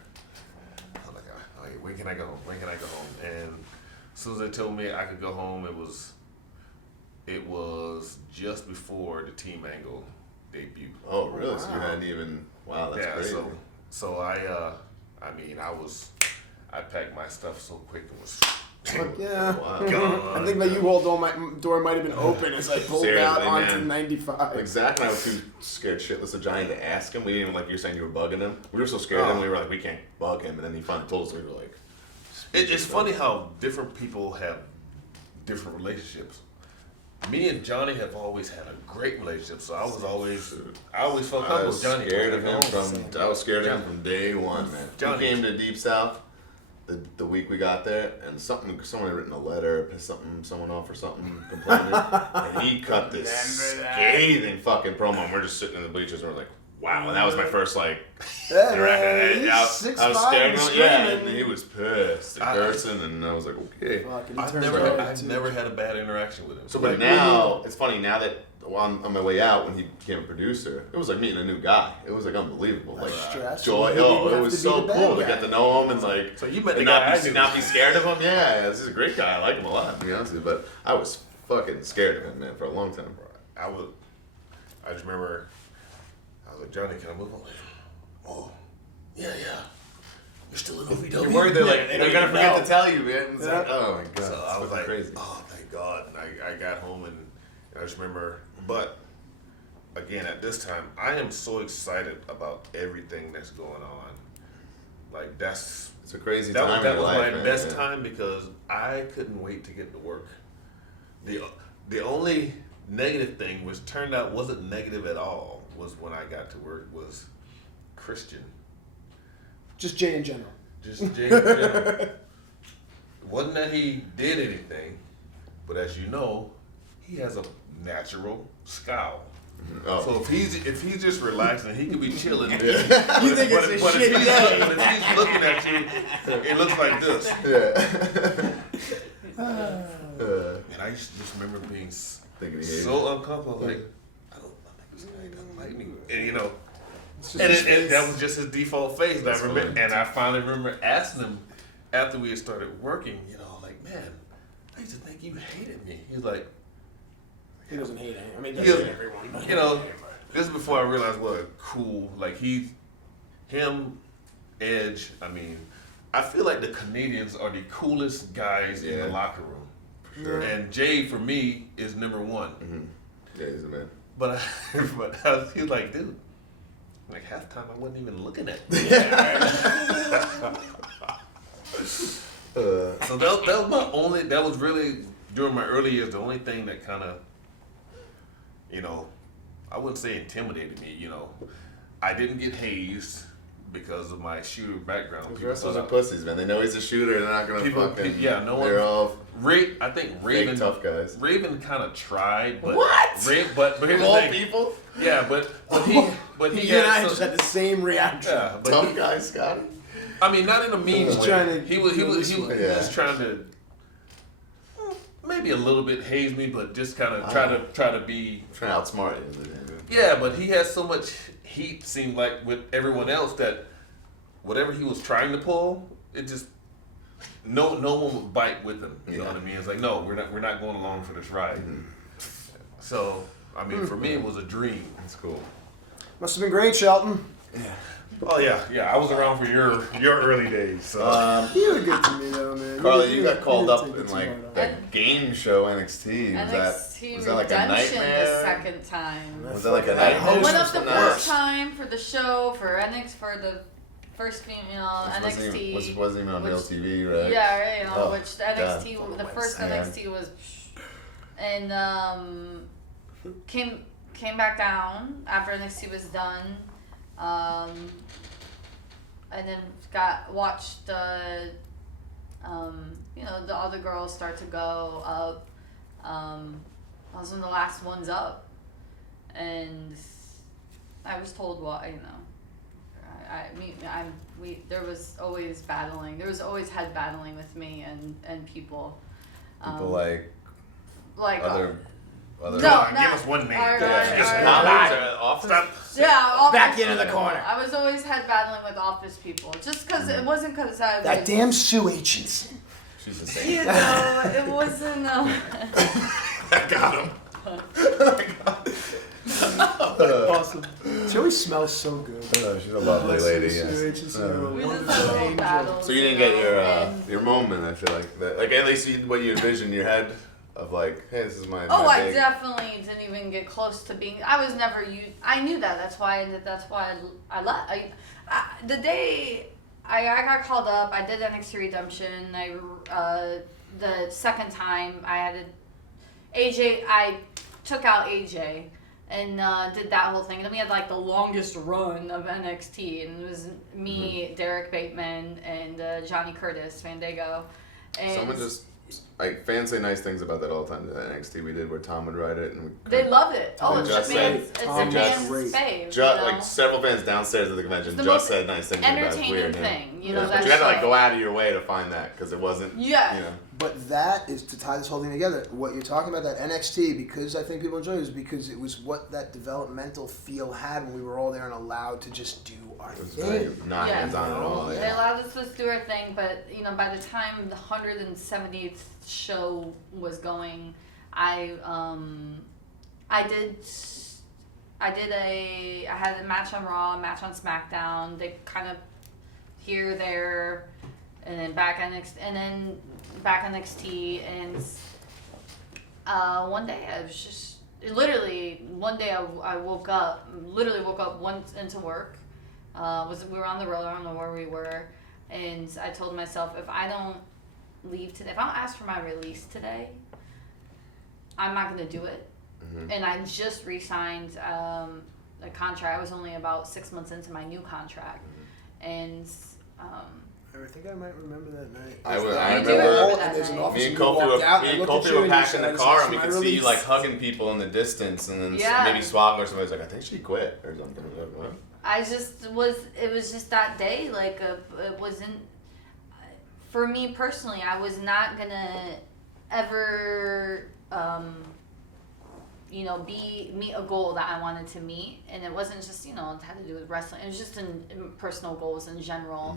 I was like, oh, when can I go home? When can I go home? And as soon as they told me I could go home, it was just before the Team Angle debut. Oh, really? So you hadn't even, wow, that's crazy. So I packed my stuff so quick and was Yeah. Wow. I think my U-Haul door might have been open as I pulled out Seriously, onto man. 95. Like Zach and I were too scared shitless of Johnny to ask him. We didn't even, like you're saying, you were bugging him. We were so scared of him, we were like, we can't bug him. And then he finally told us, we were like... It's funny how different people have different relationships. Me and Johnny have always had a great relationship, so I always felt comfortable with Johnny. I was scared of him from day one, man. Johnny. He came to Deep South the week we got there, and someone had written a letter, pissed someone off or something, complaining, and he cut this scathing fucking promo, and we're just sitting in the bleachers, and we're like, wow, and that was my first, like, Yeah, I he's was 6'5" scared and of him, yeah, and screaming. he was pissed and cursing, and I was like, okay. I've never had a bad interaction with him. So, but now, it's funny, now that on my way out, when he became a producer, it was like meeting a new guy. It was like unbelievable. Like Stress. joy. You didn't It have was to be so the bad cool to guy. get to know him and like. So you met the and guy I knew. not be scared of him. Yeah, this is a great guy. I like him a lot, to be honest with you. But I was fucking scared of him, man, for a long time. I just remember, I was like, Johnny, can I move on? Oh, yeah. You're still in OVW? You're worried they're gonna forget to tell you, man. It's Yeah. like, oh my god. So I was like, crazy. oh, thank God. And I got home and I just remember, but again, at this time, I am so excited about everything that's going on. Like It's a crazy time that in your was life, my man. best Yeah. time because I couldn't wait to get to work. The only negative thing, which turned out wasn't negative at all, was when I got to work was Christian. Just Jay in general. Just Jay in general. It wasn't that he did anything, but as you know, he has a natural scowl. Oh. So if he's just relaxing, he could be chilling. You think it's a shit day. But if he's looking at you, it looks like this. Yeah. And I just remember being Thinking he hated so uncomfortable. Like, I don't think this guy doesn't like me. And It's just his face. that was just his default face. That's And funny. I finally remember asking him after we had started working, like, man, I used to think you hated me. He's like, He doesn't hate anyone. I mean, he He doesn't doesn't- hate everyone. but- this is before I realized what a cool, like him, Edge, I mean, I feel like the Canadians are the coolest guys in the Yeah. locker room. For sure. And Jay, for me, is number one. Yeah, he's a man. But he was like, dude, like halftime I wasn't even looking at you. So that was really, during my early years, the only thing that kind of, I wouldn't say intimidated me, I didn't get hazed, because of my shooter background. Those wrestlers are pussies, man. They know he's a shooter. They're not gonna fucking. Yeah, no one. They're all. I think Raven. Tough guys. Raven kind of tried, but What? But here's the All thing. people. Yeah, but he You and I just had the same reaction. Yeah, but Tough guy, Scotty. I mean, not in a mean He's way. trying to He was trying to maybe a little bit haze me, but just kind of try to be. Trying to outsmart you. Yeah, but he has so much heat. Seemed like with everyone else that whatever he was trying to pull, it just no one would bite with him. You know what I mean? It's like no, we're not going along for this ride. Mm-hmm. So I mean, for me, it was a dream. That's cool. Must have been great, Shelton. Oh yeah. I was around for your early days. So. You were good to me though, man. Carlee, you got called up didn't in take it too like hard on that game show NXT. NXT Was that like a Redemption nightmare? the second time. Was that like a I nightmare? I went up the Nice. first time for the show for the first female NXT. Wasn't even on which- LTV, right? Yeah, right. Oh, Which the NXT, God. the first Man. NXT was, and came back down after NXT was done, and then watched the other girls start to go up. I was one of the last ones up, and I was told there was always battling. There was always head battling with me and people. People like other. No, Give not, us one name. Stop. Yeah, office Back into the people. corner. I was always head battling with office people, just because it wasn't because I was. That damn Sue Aitchison. She's the same. You know, it wasn't. I got him. Awesome. She always smells so good. She's a lovely lady. Sue Yes. Aitchison, We a just wonderful had little angel. battles. So you didn't know, get and- your moment. I feel like that. Like at least what you envisioned in your head of like, hey, this is my. Oh, my I big- definitely didn't even get close to being. I was never used. I knew that. That's why I left. The day I got called up, I did NXT Redemption. The second time I had AJ. I took out AJ and did that whole thing. And then we had like the longest run of NXT, and it was me, Derek Bateman, and Johnny Curtis, Fandango. And Someone just like fans say nice things about that all the time. The NXT we did where Tom would write it and we they loved it. Oh, And it's Just a man's, said- it's a Tom man's was fave. Just, you know? like several fans downstairs at the convention It's the just most said nice things about it. It's entertaining weird, thing, yeah. you know, Yeah. that But you had to like show. go out of your way to find that because it wasn't. Yeah. You know. But that is to tie this whole thing together. What you're talking about, that NXT, because I think people enjoy it, is because it was what that developmental feel had when we were all there and allowed to just do our It was thing. very not Yeah. hands on at all. They Yeah. allowed us to do our thing, but you know, by the time the 170th show was going, I had a match on Raw, a match on SmackDown. They kind of here, there, and then back NXT, and one day I was just one day I woke up once into work. We were on the road, I don't know where we were, and I told myself, if I don't leave today, if I don't ask for my release today, I'm not going to do it. Mm-hmm. And I just re-signed a contract. I was only about 6 months into my new contract, and I think I might remember that night. I You do remember. remember that and there's an night. officer Me and who walked Kofi out, were, and I me and looked at Kofi you were and packed in you the said, car, "That's and we my could see you release." like hugging people in the distance, and then Yeah. maybe Swagger or somebody was like, I think she quit or something. I was like, what? It was just that day, like, it wasn't, for me personally, I was not gonna ever, meet a goal that I wanted to meet, and it wasn't just, it had to do with wrestling, it was just in personal goals in general,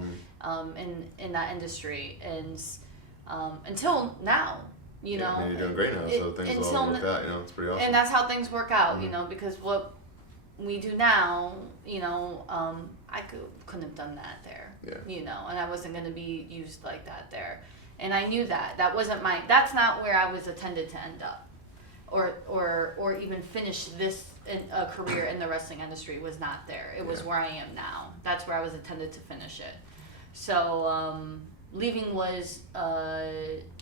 in that industry, and, until now, you know. And you're doing great now, so things all worked out, it's pretty awesome. And that's how things work out, because what we do now, I couldn't have done that there, and I wasn't going to be used like that there. And I knew that. That's not where I was intended to end up, or even finish a career in the wrestling industry was not there. It was where I am now. That's where I was intended to finish it. So leaving was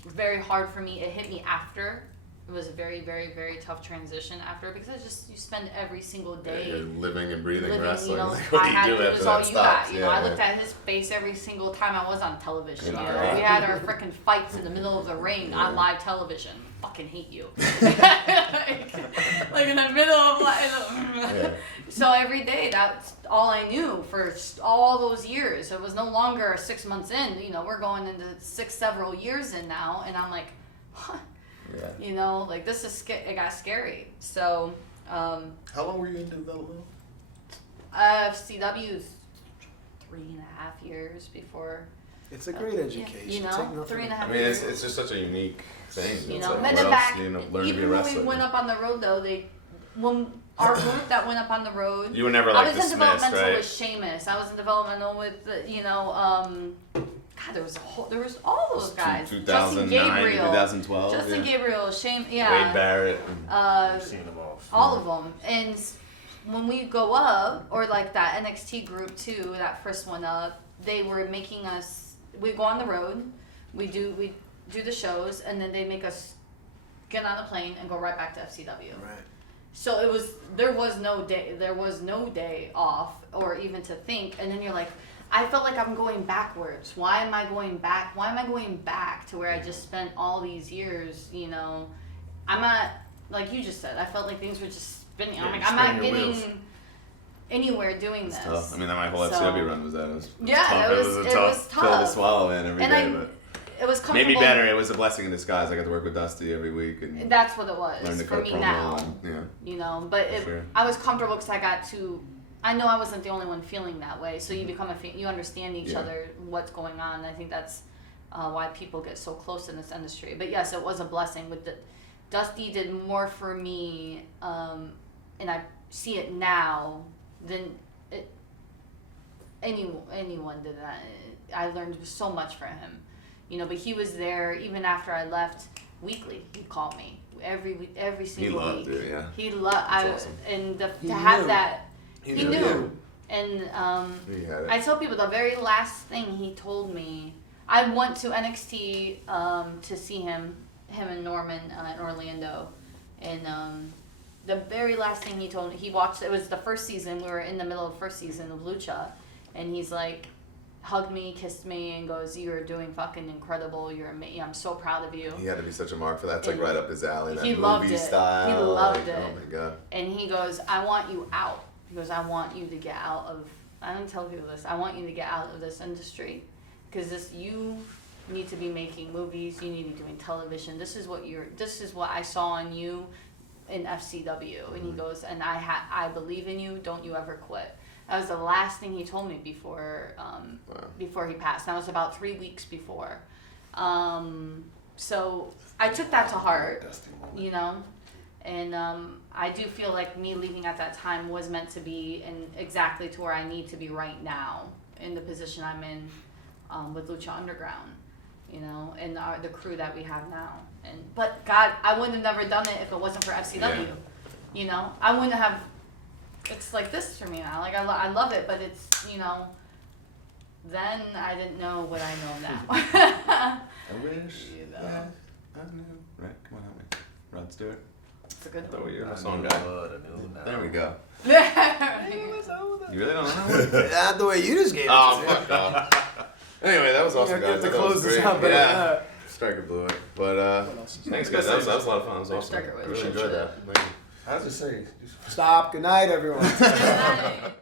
very hard for me. It hit me after it was a very, very, very tough transition after, because it's just, you spend every single day You're living and breathing living, wrestling. you know, Like, what do you do it after was all that you stops? got. You know, I looked at his face every single time I was on television. You know, we had our freaking fights in the middle of the ring on live television. Fucking hate you. like in the middle of So every day, that's all I knew for all those years. It was no longer 6 months in. You know, we're going into several years in now, and I'm like, huh. Yeah. You know, like this is it got scary. So. How long were you in development? CW's 3.5 years before. It's a great education. You know, Take nothing. 3.5 I mean, years. it's just such a unique thing. You It's know, like, and what then else back, do you know, learn to be a even when wrestler? we went up on the road though, when our group that went up on the road, You were never like I was in dismissed, developmental right? with Seamus. I was in developmental with God, there was all those guys. 2009 Justin to Gabriel, 2012. Justin yeah. Gabriel, Wade Barrett. I've seen them all. all of them. And when we go up, or like that NXT group too, that first one up, they were making us. We go on the road, we do the shows, and then they make us get on a plane and go right back to FCW. Right. So there was no day off, or even to think. And then you're like, I felt like I'm going backwards. Why am I going back? Why am I going back to where I just spent all these years? You know, I'm not, like you just said, I felt like things were just spinning. Yeah, I'm like, you're I'm not spinning your getting wheels. anywhere doing It's this. tough. I mean, my whole So- FCW run was that. It was Yeah, tough. it was a it tough was pill to tough. swallow in every And day, but it was made comfortable. me better. It was a blessing in disguise. I got to work with Dusty every week and That's what it was learn to for cut me promo. now. And, yeah. You know, but Sure. I was comfortable because I got to. I know I wasn't the only one feeling that way, so you become you understand each Yeah. other, what's going on. I think that's why people get so close in this industry. But yes, it was a blessing. Dusty did more for me, and I see it now than anyone did that. I learned so much from him, you know. But he was there even after I left. Weekly, he'd call me every single week. He loved it, yeah. He loved. awesome. And He to have knew. that. He He knew. knew. And He had it. I tell people the very last thing he told me, I went to NXT to see him and Norman in Orlando, and the very last thing he told me, he watched, it was the first season, we were in the middle of the first season of Lucha, and he's like, hugged me, kissed me, and goes, "You're doing fucking incredible. You're amazing. I'm so proud of you." He had to be such a mark for that. It's like And right up his alley. That he movie loved it. style. He loved like, it. Oh my god. And he goes, "I want you out." He goes, "I want you to get out of." I don't tell people this. I want you to get out of this industry, because you need to be making movies. You need to be doing television. This is what I saw in you in FCW. And he goes, "And I believe in you. Don't you ever quit." That was the last thing he told me before before he passed. That was about 3 weeks before. So I took that to heart, you know. And I do feel like me leaving at that time was meant to be, and exactly to where I need to be right now, in the position I'm in with Lucha Underground, you know, and the crew that we have now. But God, I wouldn't have never done it if it wasn't for FCW. Yeah. You know, I wouldn't have. It's like this for me now. Like I love it, but it's, you know. Then I didn't know what I know now. I wish You know. that I knew. Right, come on, help me. Rod Stewart. It's a good I thought one. you're I a song knew guy. what I knew now. There we go. Yeah. You really don't know that one? Not the way you just gave it. Oh, to me. fuck off. Anyway, that was awesome, You have guys. to I thought that was close this great. out, but Yeah. Stryker blew it. But else? thanks, guys. That was a lot of fun. That was awesome. Stryker I was really good enjoyed shit. that. Thank you. How's it say? Stop. Good night, everyone. Good night.